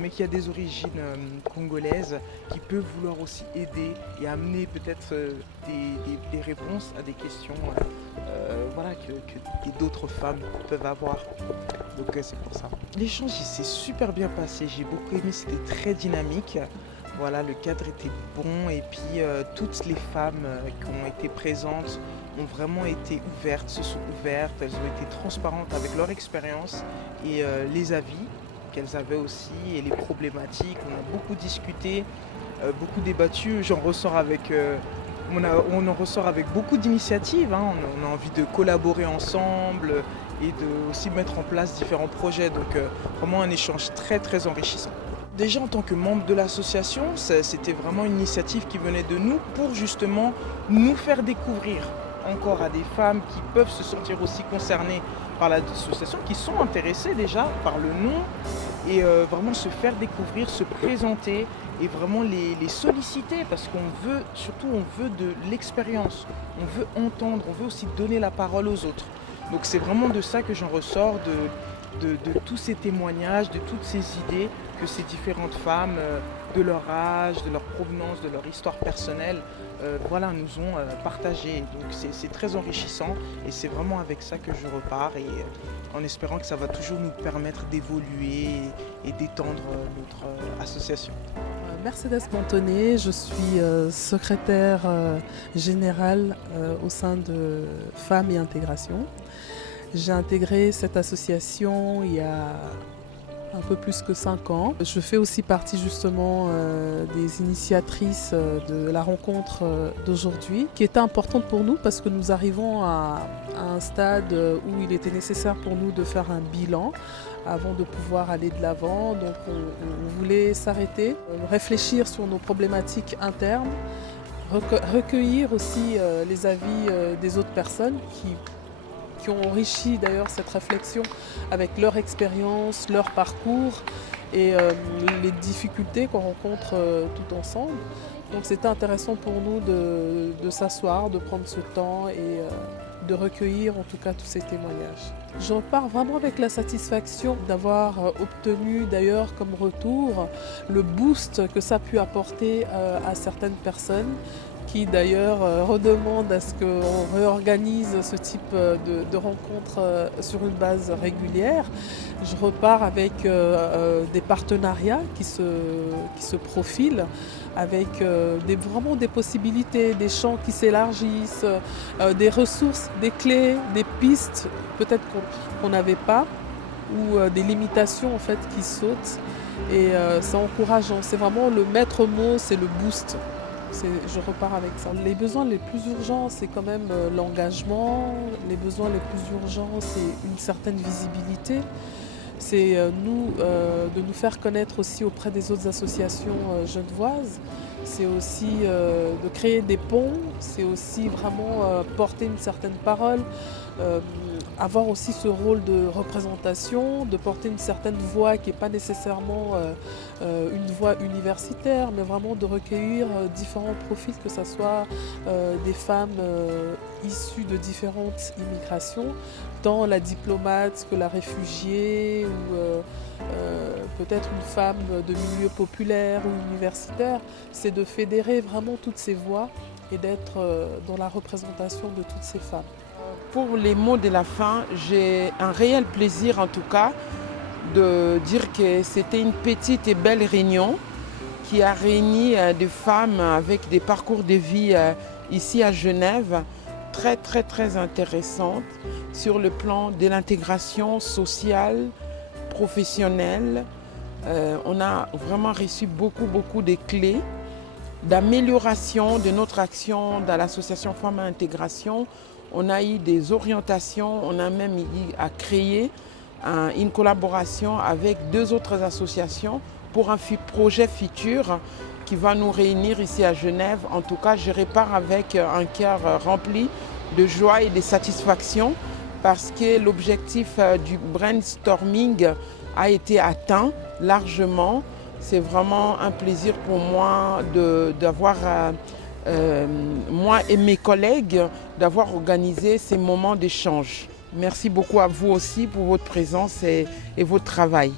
mais qui a des origines congolaises, qui peut vouloir aussi aider et amener peut-être des réponses à des questions voilà, que d'autres femmes peuvent avoir. Donc c'est pour ça. L'échange s'est super bien passé, j'ai beaucoup aimé, c'était très dynamique. Voilà, le cadre était bon et puis toutes les femmes qui ont été présentes ont vraiment été ouvertes, se sont ouvertes, elles ont été transparentes avec leur expérience et les avis qu'elles avaient aussi et les problématiques. On a beaucoup discuté, beaucoup débattu, on en ressort avec beaucoup d'initiatives, on a envie de collaborer ensemble et de aussi mettre en place différents projets, donc vraiment un échange très très enrichissant. Déjà en tant que membre de l'association, c'était vraiment une initiative qui venait de nous pour justement nous faire découvrir encore à des femmes qui peuvent se sentir aussi concernées par l'association, qui sont intéressées déjà par le nom et vraiment se faire découvrir, se présenter et vraiment les solliciter parce qu'on veut, surtout on veut de l'expérience, on veut entendre, on veut aussi donner la parole aux autres. Donc c'est vraiment de ça que j'en ressors, de tous ces témoignages, de toutes ces idées que ces différentes femmes, de leur âge, de leur provenance, de leur histoire personnelle, voilà, nous ont partagé. Donc c'est très enrichissant et c'est vraiment avec ça que je repars et en espérant que ça va toujours nous permettre d'évoluer et d'étendre notre association. Mercedes Pontonnet, je suis secrétaire générale au sein de Femmes et Intégration. J'ai intégré cette association il y a un peu plus que 5 ans. Je fais aussi partie justement des initiatrices de la rencontre d'aujourd'hui, qui était importante pour nous parce que nous arrivons à un stade où il était nécessaire pour nous de faire un bilan avant de pouvoir aller de l'avant. Donc on voulait s'arrêter, réfléchir sur nos problématiques internes, recueillir aussi les avis des autres personnes qui ont enrichi d'ailleurs cette réflexion avec leur expérience, leur parcours et les difficultés qu'on rencontre tout ensemble. Donc c'était intéressant pour nous de s'asseoir, de prendre ce temps et de recueillir en tout cas tous ces témoignages. Je repars vraiment avec la satisfaction d'avoir obtenu d'ailleurs comme retour le boost que ça a pu apporter à certaines personnes qui d'ailleurs redemandent à ce qu'on réorganise ce type de rencontres sur une base régulière. Je repars avec des partenariats qui se profilent, avec vraiment des possibilités, des champs qui s'élargissent, des ressources, des clés, des pistes peut-être qu'on n'avait pas, ou des limitations en fait qui sautent. Et c'est encourageant, c'est vraiment le maître mot, c'est le boost. je repars avec ça. Les besoins les plus urgents, c'est quand même l'engagement. Les besoins les plus urgents, c'est une certaine visibilité. C'est de nous faire connaître aussi auprès des autres associations genevoises. C'est aussi de créer des ponts, c'est aussi vraiment porter une certaine parole, avoir aussi ce rôle de représentation, de porter une certaine voix qui n'est pas nécessairement une voix universitaire, mais vraiment de recueillir différents profils, que ce soit des femmes issues de différentes immigrations, tant la diplomate que la réfugiée ou peut-être une femme de milieu populaire ou universitaire. C'est de fédérer vraiment toutes ces voix et d'être dans la représentation de toutes ces femmes. Pour les mots de la fin, j'ai un réel plaisir en tout cas de dire que c'était une petite et belle réunion qui a réuni des femmes avec des parcours de vie ici à Genève très très très intéressantes sur le plan de l'intégration sociale, professionnelle. On a vraiment reçu beaucoup de clés d'amélioration de notre action dans l'association Femmes à Intégration. On a eu des orientations, on a même eu à créer une collaboration avec 2 autres associations pour un projet futur qui va nous réunir ici à Genève. En tout cas, je repars avec un cœur rempli de joie et de satisfaction parce que l'objectif du brainstorming a été atteint largement. C'est vraiment un plaisir pour moi d'avoir, moi et mes collègues, d'avoir organisé ces moments d'échange. Merci beaucoup à vous aussi pour votre présence et votre travail.